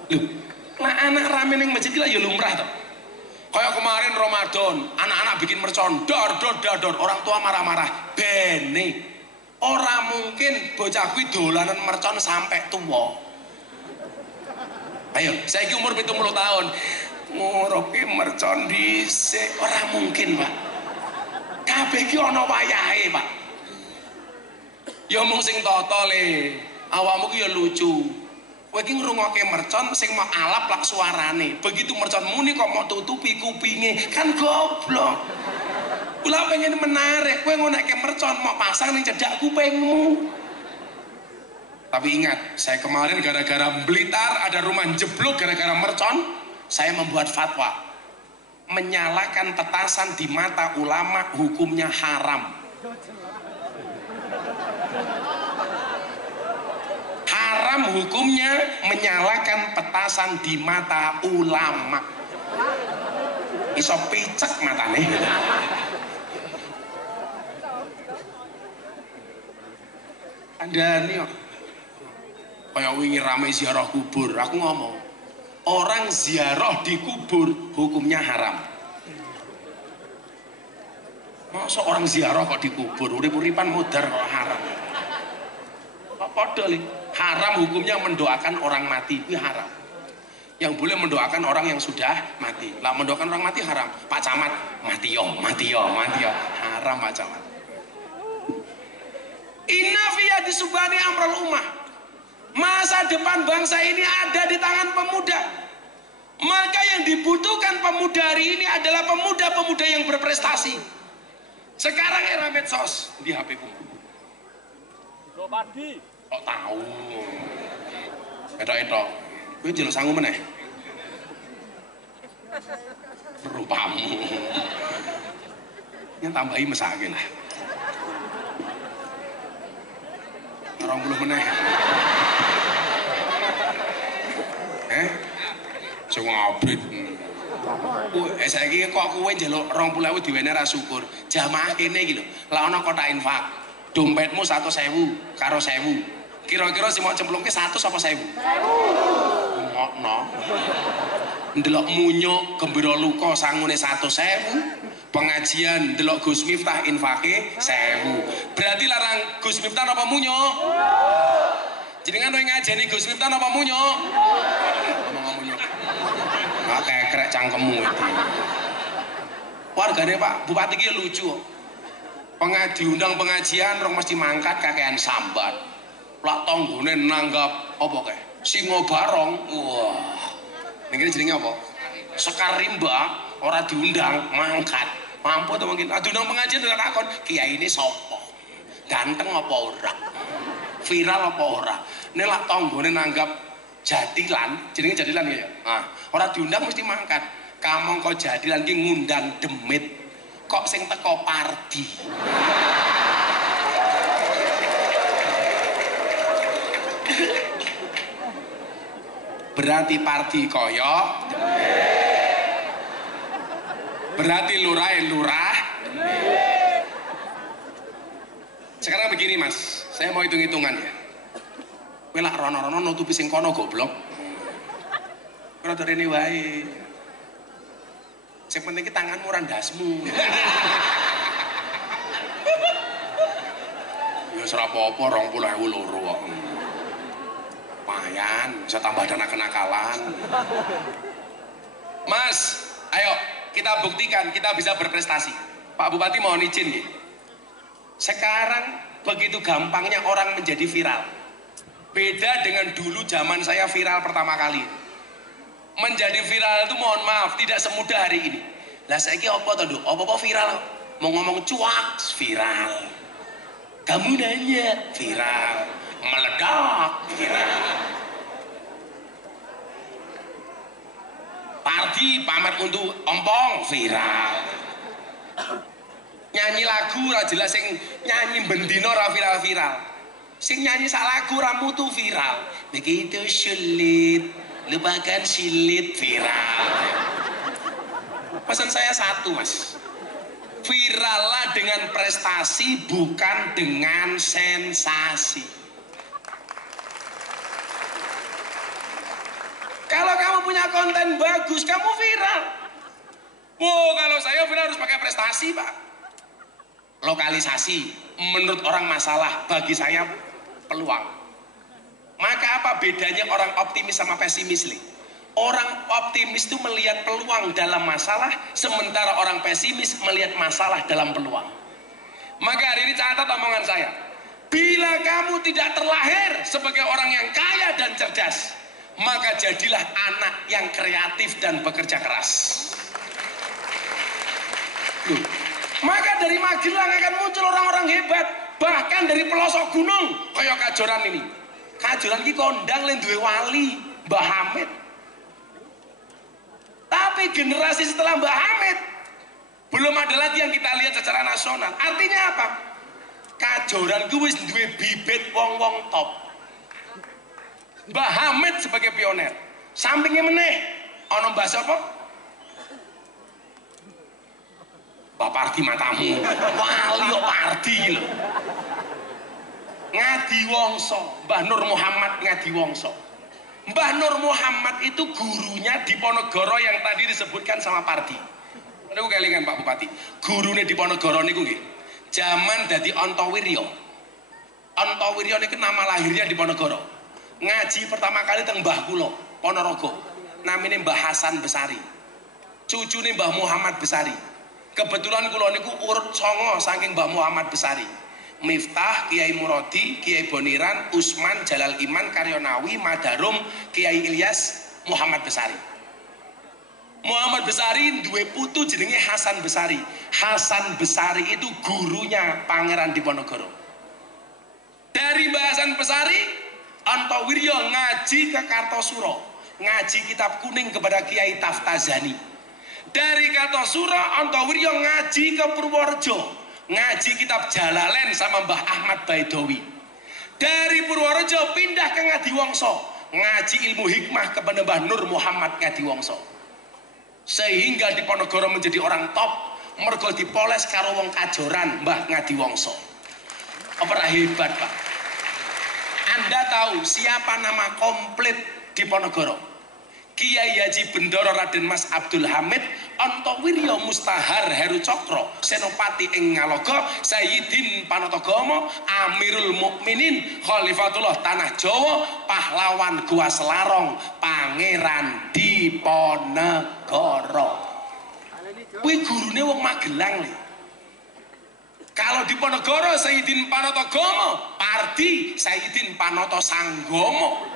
Loh, nah anak ramene yang masjid lah ya lumrah toh. Kayak kemarin Ramadan, anak-anak bikin mercon, dor, orang tua marah-marah. Bene, orang mungkin bocah kuwi dolanan mercon sampai tua. Ayo, saya umur 70 tahun. Ngurupi mercon dhisik ora mungkin, Pak. Kabeh ki ana wayahe, Pak. Ya mung sing tata le. Awakmu ki ya lucu. Kowe iki ngrungokke mercon sing mau alap lak suarane. Begitu mercon muni kok mau tutupi kupinge, kan goblok. Kula pengen menarik, kowe ngonekke mercon mau pasang ning cedak kupingmu. Tapi ingat, saya kemarin gara-gara Blitar ada rumah jeblok gara-gara mercon. Saya membuat fatwa, menyalakan petasan di mata ulama hukumnya haram. Haram hukumnya menyalakan petasan di mata ulama. Iso picek matane. Ada nih, kayak wingi rame ziarah kubur, aku ngomong, orang ziarah di kubur hukumnya haram. Masa orang ziarah kok di kubur, urip-uripan modar kok haram. Kok padha li? Haram hukumnya mendoakan orang mati, itu haram. Yang boleh mendoakan orang yang sudah mati. Lah mendoakan orang mati haram. Pak Camat, mati yo. Haram Pak Camat. Inna fiya disubani amrul ummah. Masa depan bangsa ini ada di tangan pemuda. Maka yang dibutuhkan pemuda hari ini adalah pemuda-pemuda yang berprestasi. Sekarang era medsos di HP ku. Padi. Kok tahu? Etok. Kowe jelek sangu meneh. Rupamu. Yang tambahi mesake lah. 20 meneh. Sing abrit. Saiki kok kowe njaluk 20.000 diwene ra syukur. Jamaah kene iki lho, lah ana kotak infak. Dompetmu 100.000 karo 1.000. Kira-kira sing mau cemplungke 100 apa 1.000? 1.000. Ngokno. Ndelok munyuk gembira luka sangune 100.000. Pengajian ndelok Gus Miftah infake 1.000. Berarti larang Gus Miftah napa munyuk? Jenengan kowe ngajeni Gus Miftah napa munyuk? Ngomong munyuk. Nah, kekrek cangkemmu itu. Wargane Pak Bupati ki lucu. Diundang pengajian rong mesti mangkat kakean sambat. Lak tanggone nanggap apa kae? Singo barong. Wah. Ning jenenge apa? Sekar rimba ora diundang mangkat. Mampu to mungkin. Diundang pengajian dengan takon, kiai ini sapa? Ganteng apa ora? Viral apa ora? Nek lak tanggone nanggap jadilan, jenenge jadilan ya. Nah, ora diundang mesti mangkat. Kamangka jadilan ki ngundang demit. Kok sing teko Pardi. Berarti Pardi koyok. Berarti lurah. Sekarang begini Mas, saya mau hitung-hitungan ya. Kowe lak rono-rono nutupi sing kono goblok. Ora terene wae. Sing penting ki tanganmu ora ndasmu. Ya ora apa-apa 20.000 loro kok. Lumayan, bisa tambah dana kenakalan. Mas, ayo kita buktikan kita bisa berprestasi. Pak Bupati mohon izin ya. Sekarang begitu gampangnya orang menjadi viral. Beda dengan dulu zaman saya viral pertama kali. Menjadi viral itu mohon maaf tidak semudah hari ini. Lah saiki apa to, Nduk? Apa viral? Mau ngomong cuak viral. Kamu nanya viral. Meledak viral. Pardi pamer untuk ompong viral. Nyanyi lagu ora jelas, sing nyanyi bendino ora viral-viral. Sing nyanyi sak lagu ora mutu viral. Begitu sulit, lupakan silit viral. Pesan saya satu, Mas. Virallah dengan prestasi, bukan dengan sensasi. Kalau kamu punya konten bagus, kamu viral. Oh, kalau saya viral harus pakai prestasi, Pak. Lokalisasi, menurut orang masalah, bagi saya peluang. Maka apa bedanya orang optimis sama pesimis, Li? Orang optimis itu melihat peluang dalam masalah, sementara orang pesimis melihat masalah dalam peluang. Maka hari ini catat omongan saya. Bila kamu tidak terlahir sebagai orang yang kaya dan cerdas, maka jadilah anak yang kreatif dan bekerja keras. Maka dari Magelang akan muncul orang-orang hebat, bahkan dari pelosok gunung kayak Kajoran ini. Kajoran ini kondang yang duwe wali, Mbah Hamid. Tapi generasi setelah Mbah Hamid belum ada lagi yang kita lihat secara nasional. Artinya apa? Kajoran ku wis duwe bibit wong-wong top. Mbah Hamid sebagai pioner. Sampingnya meneh ana Mbah sapa? Mbah Pardi matamu. Wali kok Pardi lho. Ngadi Wongso, Mbah Nur Muhammad Ngadi Wongso. Mbah Nur Muhammad itu gurunya di Ponegoro yang tadi disebutkan sama Pardi. Niku kelingan Pak Bupati. Gurune di Ponegoro niku nggih. Zaman dadi Antawirya. Antawirya niku nama lahirnya di Ponegoro. Ngaji pertama kali teng Mbah kula, Ponorogo. Namine Mbah Hasan Besari. Cucune Mbah Muhammad Besari. Kebetulan kula niku urut 9 saking Mbah Muhammad Besari. Miftah, Kiai Muradi, Kiai Boniran, Usman, Jalal Iman, Karyonawi, Madarum, Kiai Ilyas, Muhammad Besari. Muhammad Besari duwe putu jenenge Hasan Besari. Hasan Besari itu gurunya Pangeran Diponegoro. Dari Mbah Hasan Besari, Antawirya ngaji ke Kartosuro, ngaji kitab kuning kepada Kiai Taftazani. Dari Kartosuro, Antawirya ngaji ke Purworejo, ngaji kitab Jalalain sama Mbah Ahmad Baidowi. Dari Purworejo pindah ke Ngadiwongso, ngaji ilmu hikmah kepada Mbah Nur Muhammad Ngadiwongso. Sehingga Diponegoro menjadi orang top, mergo dipoles karo wong Kajoran Mbah Ngadiwongso. Apa hebat, Pak? Anda tahu siapa nama komplit Diponegoro? Kiai Haji Bendoro Raden Mas Abdul Hamid Antawirya Mustahar Heru Cokro Senopati ing Ngaloga Sayyidin Panatagama Amirul Mukminin Khalifatullah Tanah Jawa Pahlawan Gua Selarong Pangeran Diponegoro. Kuwi gurune wong Magelang lho. Kalau Diponegoro Sayyidin Panatagama, Pardi Sayyidin Panoto Sanggomo.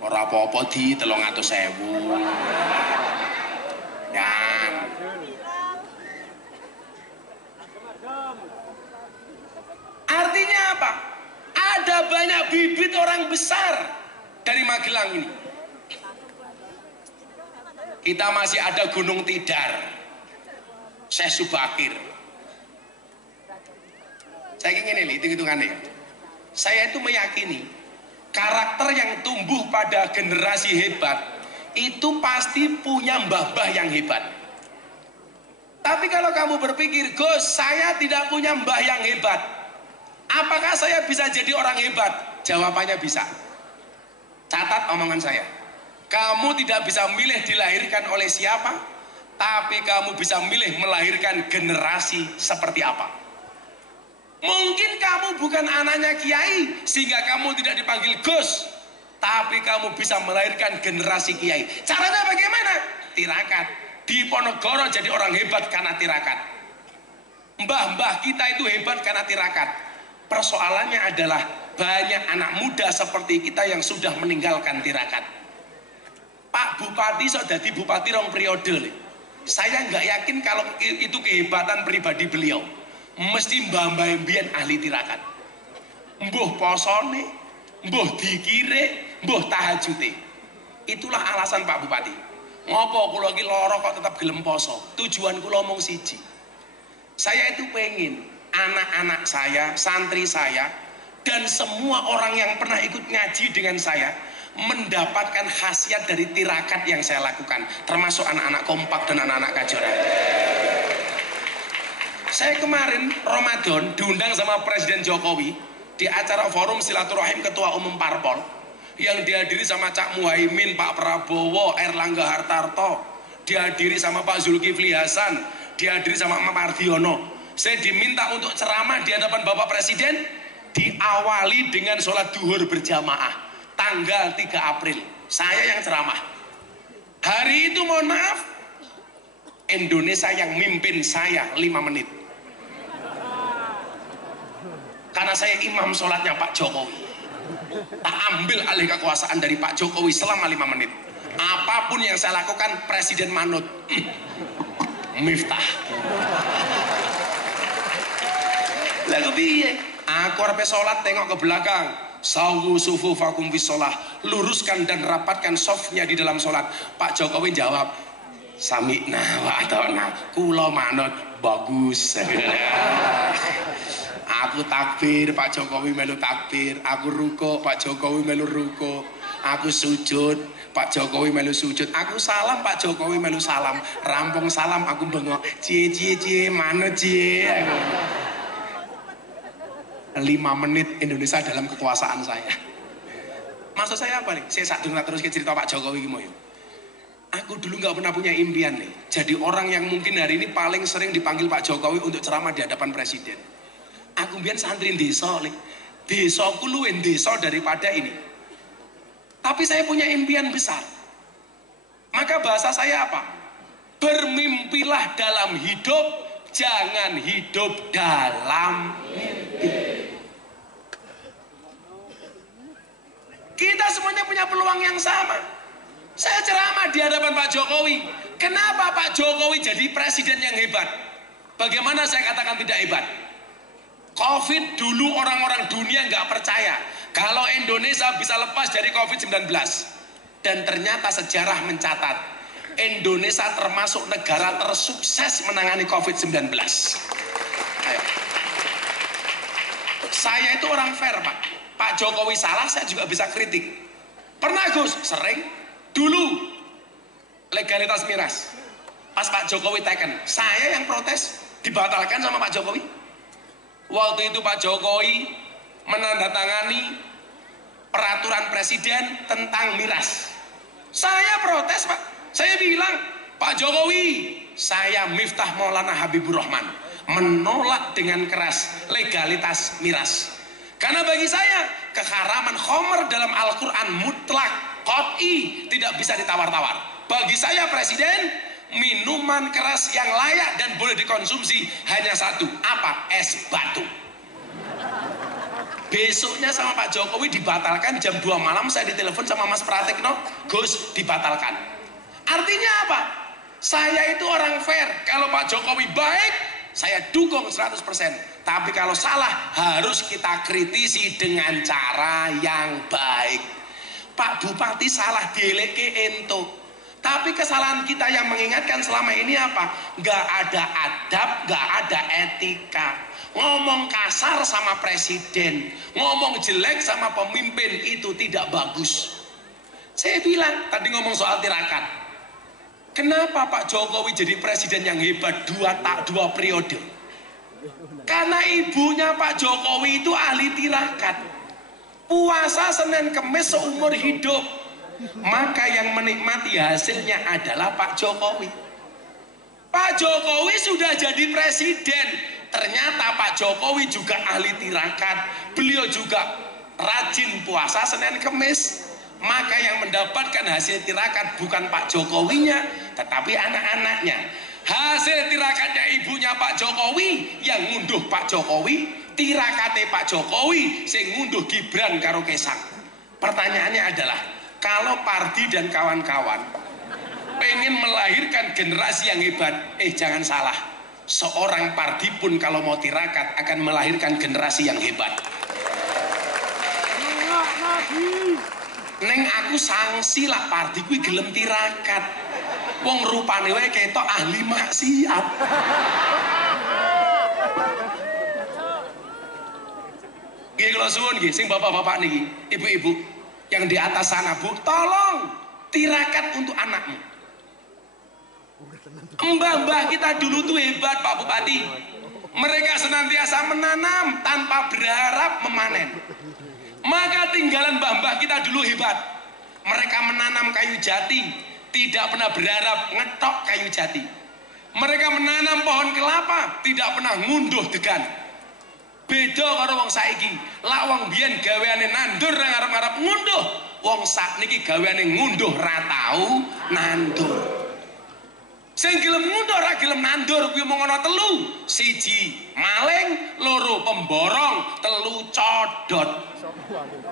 Ora apa-apa di 300.000. Ya. Artinya apa? Ada banyak bibit orang besar dari Magelang ini. Kita masih ada Gunung Tidar, Syekh Subakir. Saya ingin ini hitung-hitungannya. Saya itu meyakini karakter yang tumbuh pada generasi hebat itu pasti punya mbah-mbah yang hebat. Tapi kalau kamu berpikir, Gus, saya tidak punya mbah yang hebat, apakah saya bisa jadi orang hebat? Jawabannya bisa. Catat omongan saya. Kamu tidak bisa milih dilahirkan oleh siapa, tapi kamu bisa milih melahirkan generasi seperti apa. Mungkin kamu bukan anaknya kiai sehingga kamu tidak dipanggil Gus, tapi kamu bisa melahirkan generasi kiai. Caranya bagaimana? Tirakat. Diponegoro jadi orang hebat karena tirakat. Mbah-mbah kita itu hebat karena tirakat. Persoalannya adalah banyak anak muda seperti kita yang sudah meninggalkan tirakat. Pak Bupati sudah jadi bupati rong periode. Saya nggak yakin kalau itu kehebatan pribadi beliau. Mesti mbah-mbah mbiyen ahli tirakat. mbuh posone, mbuh dikire, mbuh tahajute. Itulah alasan Pak Bupati. Ngopo kula iki lara kok tetap gelem poso? Tujuan kula mung siji. Saya itu pengen anak-anak saya, santri saya, dan semua orang yang pernah ikut ngaji dengan saya mendapatkan khasiat dari tirakat yang saya lakukan, termasuk anak-anak kompak dan anak-anak kajoran. Saya kemarin Ramadan diundang sama Presiden Jokowi di acara forum silaturahim Ketua Umum Parpol yang dihadiri sama Cak Muhaimin, Pak Prabowo, Erlangga Hartarto, dihadiri sama Pak Zulkifli Hasan, dihadiri sama Pak Mardiono. Saya diminta untuk ceramah di hadapan Bapak Presiden, diawali dengan sholat duhur berjamaah tanggal 3 April. Saya yang ceramah. Hari itu mohon maaf, Indonesia yang mimpin saya 5 menit. Karena saya imam sholatnya Pak Jokowi. Tak ambil alih kekuasaan dari Pak Jokowi selama 5 menit. Apapun yang saya lakukan, Presiden manut. Miftah. Lalu piye? Aku arep sholat tengok ke belakang. Sawu sufufakum fis sholah. Luruskan dan rapatkan softnya di dalam sholat. Pak Jokowi jawab, sami'na wa ata'na. Kula manut. Bagus. Aku takbir, Pak Jokowi melu takbir. Aku ruko, Pak Jokowi melu ruko. Aku sujud, Pak Jokowi melu sujud. Aku salam, Pak Jokowi melu salam. Rampung salam, aku bengok. Cie, mana cie? 5 menit Indonesia dalam kekuasaan saya. Maksud saya apa nih? Saya terus cerita Pak Jokowi gimana? Aku dulu nggak pernah punya impian nih. Jadi orang yang mungkin hari ini paling sering dipanggil Pak Jokowi untuk ceramah di hadapan Presiden. Aku biar santri desa nih. Desaku luwih desa daripada ini. Tapi saya punya impian besar. Maka bahasa saya apa? Bermimpilah dalam hidup, jangan hidup dalam mimpi. Kita semuanya punya peluang yang sama. Saya ceramah di hadapan Pak Jokowi. Kenapa Pak Jokowi jadi presiden yang hebat? Bagaimana saya katakan tidak hebat? Covid dulu orang-orang dunia nggak percaya kalau Indonesia bisa lepas dari Covid-19. Dan ternyata sejarah mencatat Indonesia termasuk negara tersukses menangani Covid-19. Ayo. Saya itu orang fair, Pak. Pak Jokowi salah, saya juga bisa kritik. Pernah Gus? Sering. Dulu legalitas miras. Pas Pak Jokowi teken, saya yang protes, dibatalkan sama Pak Jokowi. Waktu itu Pak Jokowi menandatangani peraturan presiden tentang miras. Saya protes, Pak. Saya bilang, Pak Jokowi, saya Miftah Maulana Habibur Rahman, menolak dengan keras legalitas miras. Karena bagi saya, keharaman khomer dalam Al-Quran mutlak, qat'i, tidak bisa ditawar-tawar. Bagi saya Presiden, minuman keras yang layak dan boleh dikonsumsi hanya satu. Apa? Es batu. Besoknya sama Pak Jokowi dibatalkan jam 2 malam. Saya ditelepon sama Mas Pratekno, Gus, dibatalkan. Artinya apa? Saya itu orang fair. Kalau Pak Jokowi baik, saya dukung 100%. Tapi kalau salah, harus kita kritisi dengan cara yang baik. Pak Bupati salah, dieleke ento. Tapi kesalahan kita yang mengingatkan selama ini apa? Gak ada adab, gak ada etika. Ngomong kasar sama presiden, ngomong jelek sama pemimpin, itu tidak bagus. Saya bilang, tadi ngomong soal tirakat. Kenapa Pak Jokowi jadi presiden yang hebat dua periode? Karena ibunya Pak Jokowi itu ahli tirakat. Puasa Senin Kemis seumur hidup. Maka yang menikmati hasilnya adalah Pak Jokowi. Pak Jokowi sudah jadi presiden. Ternyata Pak Jokowi juga ahli tirakat. Beliau juga rajin puasa Senin Kemis. Maka yang mendapatkan hasil tirakat bukan Pak Jokowinya, tetapi anak-anaknya. Hasil tirakatnya ibunya Pak Jokowi yang ngunduh Pak Jokowi, tirakatnya Pak Jokowi sing ngunduh Gibran karo Kesang. Pertanyaannya adalah, kalau Pardi dan kawan-kawan pengen melahirkan generasi yang hebat, jangan salah, seorang Pardi pun kalau mau tirakat akan melahirkan generasi yang hebat. lagi. Neng aku sanksi lah pardi kuwi gelem tirakat. Wong rupane wae ketok ahli maksiat. Nggih kula suwun nggih sing bapak-bapak niki, ibu-ibu yang di atas sana, Bu, tolong tirakat untuk anakmu. Mbah-mbah kita dulu tuh hebat Pak Bupati. Mereka senantiasa menanam tanpa berharap memanen. Maka tinggalan mbah-mbah kita dulu hebat. Mereka menanam kayu jati, tidak pernah berharap ngetok kayu jati. Mereka menanam pohon kelapa, tidak pernah ngunduh degan. Beda karo wong saiki. Lak wong biyen gaweane nandur nang arep-arep ngunduh. Wong sakniki gaweane ngunduh ra tau nandur. Sing gelem ngunduh ra gelem nandur kuwi mung ana telu. Siji maling, loro pemborong, telu codot.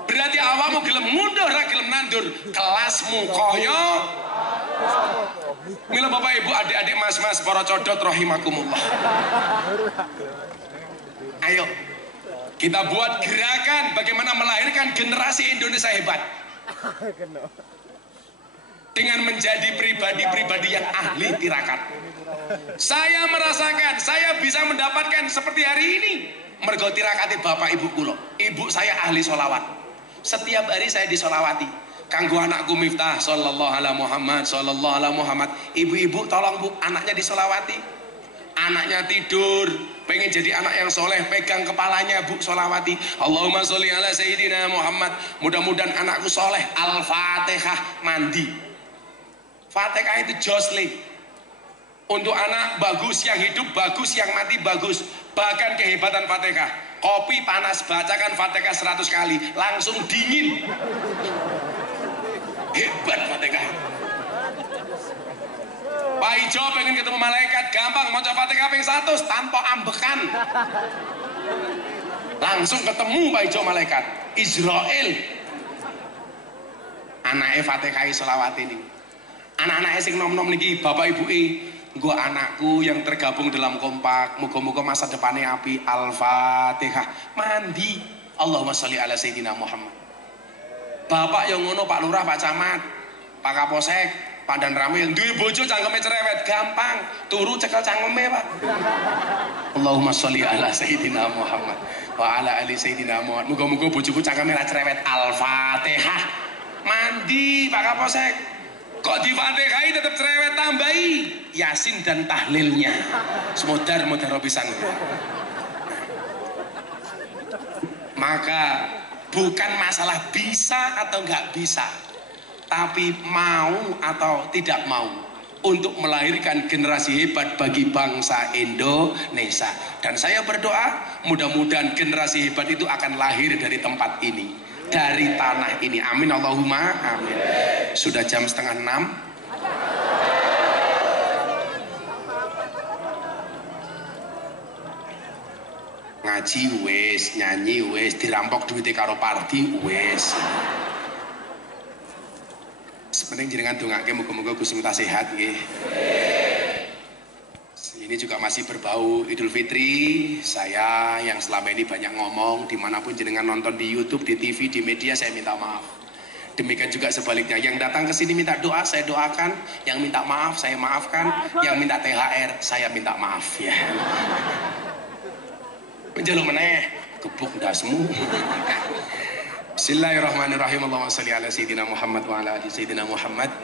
Berarti awakmu gelem ngunduh ra gelem nandur, kelasmu kaya mila Bapak Ibu, adik-adik, mas-mas, para codot rahimakumullah. Ayo kita buat gerakan bagaimana melahirkan generasi Indonesia hebat dengan menjadi pribadi-pribadi yang ahli tirakat. Saya merasakan saya bisa mendapatkan seperti hari ini mergo tirakati bapak ibu kula. Ibu saya ahli sholawat, setiap hari saya disolawati. Kanggo anakku Miftah sallallahu ala Muhammad sallallahu ala Muhammad. Ibu-ibu tolong Bu, anaknya disolawati. Anaknya tidur pengen jadi anak yang soleh, pegang kepalanya Bu, solawati. Allahumma sholli ala Sayyidina Muhammad. Mudah-mudahan anakku soleh. Al-Fatihah, mandi. Fatihah itu josli. Untuk anak bagus, yang hidup bagus, yang mati bagus. Bahkan kehebatan Fatihah, kopi panas, bacakan Fatihah 100 kali langsung dingin. Hebat Fatihah. Pak Ijo pengen ketemu malaikat, gampang, maca Fatihah ping 100 tanpa ambekan. Langsung ketemu Pak Ijo malaikat. Israel. Anaknya Fatihah selawat ini. Anak-anaknya sing nom-nom niki, bapak ibu gua anakku yang tergabung dalam kompak, muga-muga masa depannya api. Al-Fatihah, mandi. Allahumma sholli ala Sayyidina Muhammad. Bapak yang ngono, Pak Lurah, Pak Camat, Pak Kapolsek, Pak Dan Rame yang duwe bojo cangkeme cerewet, gampang turu cekel cangkeme Pak. Allahumma sholli ala Sayyidina Muhammad wa ala ali Sayyidina Muhammad. Muga-muga bojoku cangkeme ra cerewet. Al-Fatihah, mandi Pak Kapolsek. Kok di Fatihah tetap cerewet, tambahi Yasin dan tahlilnya. Semodar pisan. Maka bukan masalah bisa atau nggak bisa, tapi mau atau tidak mau untuk melahirkan generasi hebat bagi bangsa Indonesia. Dan saya berdoa mudah-mudahan generasi hebat itu akan lahir dari tempat ini, dari tanah ini. Amin Allahumma amin. Sudah jam 5:30. Ngaji wis, nyanyi wis, dirampok duitnya karo parti wis. Sepenting jenengan dongake muga-muga Gusti Miftah sehat nggih. Ini juga masih berbau Idul Fitri. Saya yang selama ini banyak ngomong, dimanapun jenengan nonton di YouTube, di TV, di media, saya minta maaf. Demikian juga sebaliknya, yang datang ke sini minta doa, saya doakan. Yang minta maaf, saya maafkan. Yang minta THR, saya minta maaf ya. Menjaluk meneh, gebuk dasmu. Bismillahirrahmanirrahim. Allahumma sholli ala Sayyidina Muhammad wa ala ali Sayyidina Muhammad.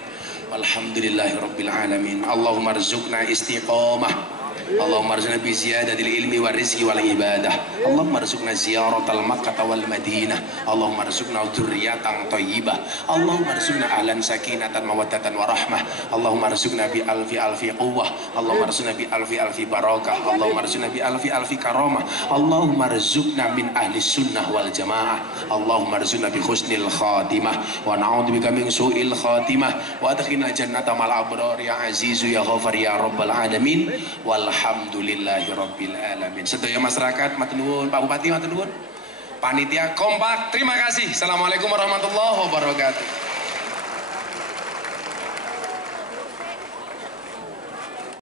Walhamdulillahi rabbil alamin. Allahumma rzuqna istiqamah. Allahumma rzuqna bi ziyadatil ilmi war rizqi wal ibadah. Allahumma rzuqna ziyaratal Makkah wal Madinah. Allahumma rzuqna dzurriyyatan thayyibah. Allahumma rzuqna ahlan sakinatan mawaddatan warahmah. Allahumma rzuqna bi alfi alfi quwwah. Allahumma rzuqna bi alfi alfi barakah. Allahumma rzuqna bi alfi alfi karamah. Allahumma rzuqna min ahli sunnah wal jamaah. Allahumma rzuqna bi husnil khatimah wa na'udzubika min su'il khatimah wa adkhilna jannata mal abrar ya azizu ya ghafar ya rabbal alamin. Walhamdulillahi rabbil alamin. Sedaya masyarakat matur nuwun, Pak Bupati matur nuwun, panitia kompak, terima kasih. Assalamualaikum warahmatullahi wabarakatuh.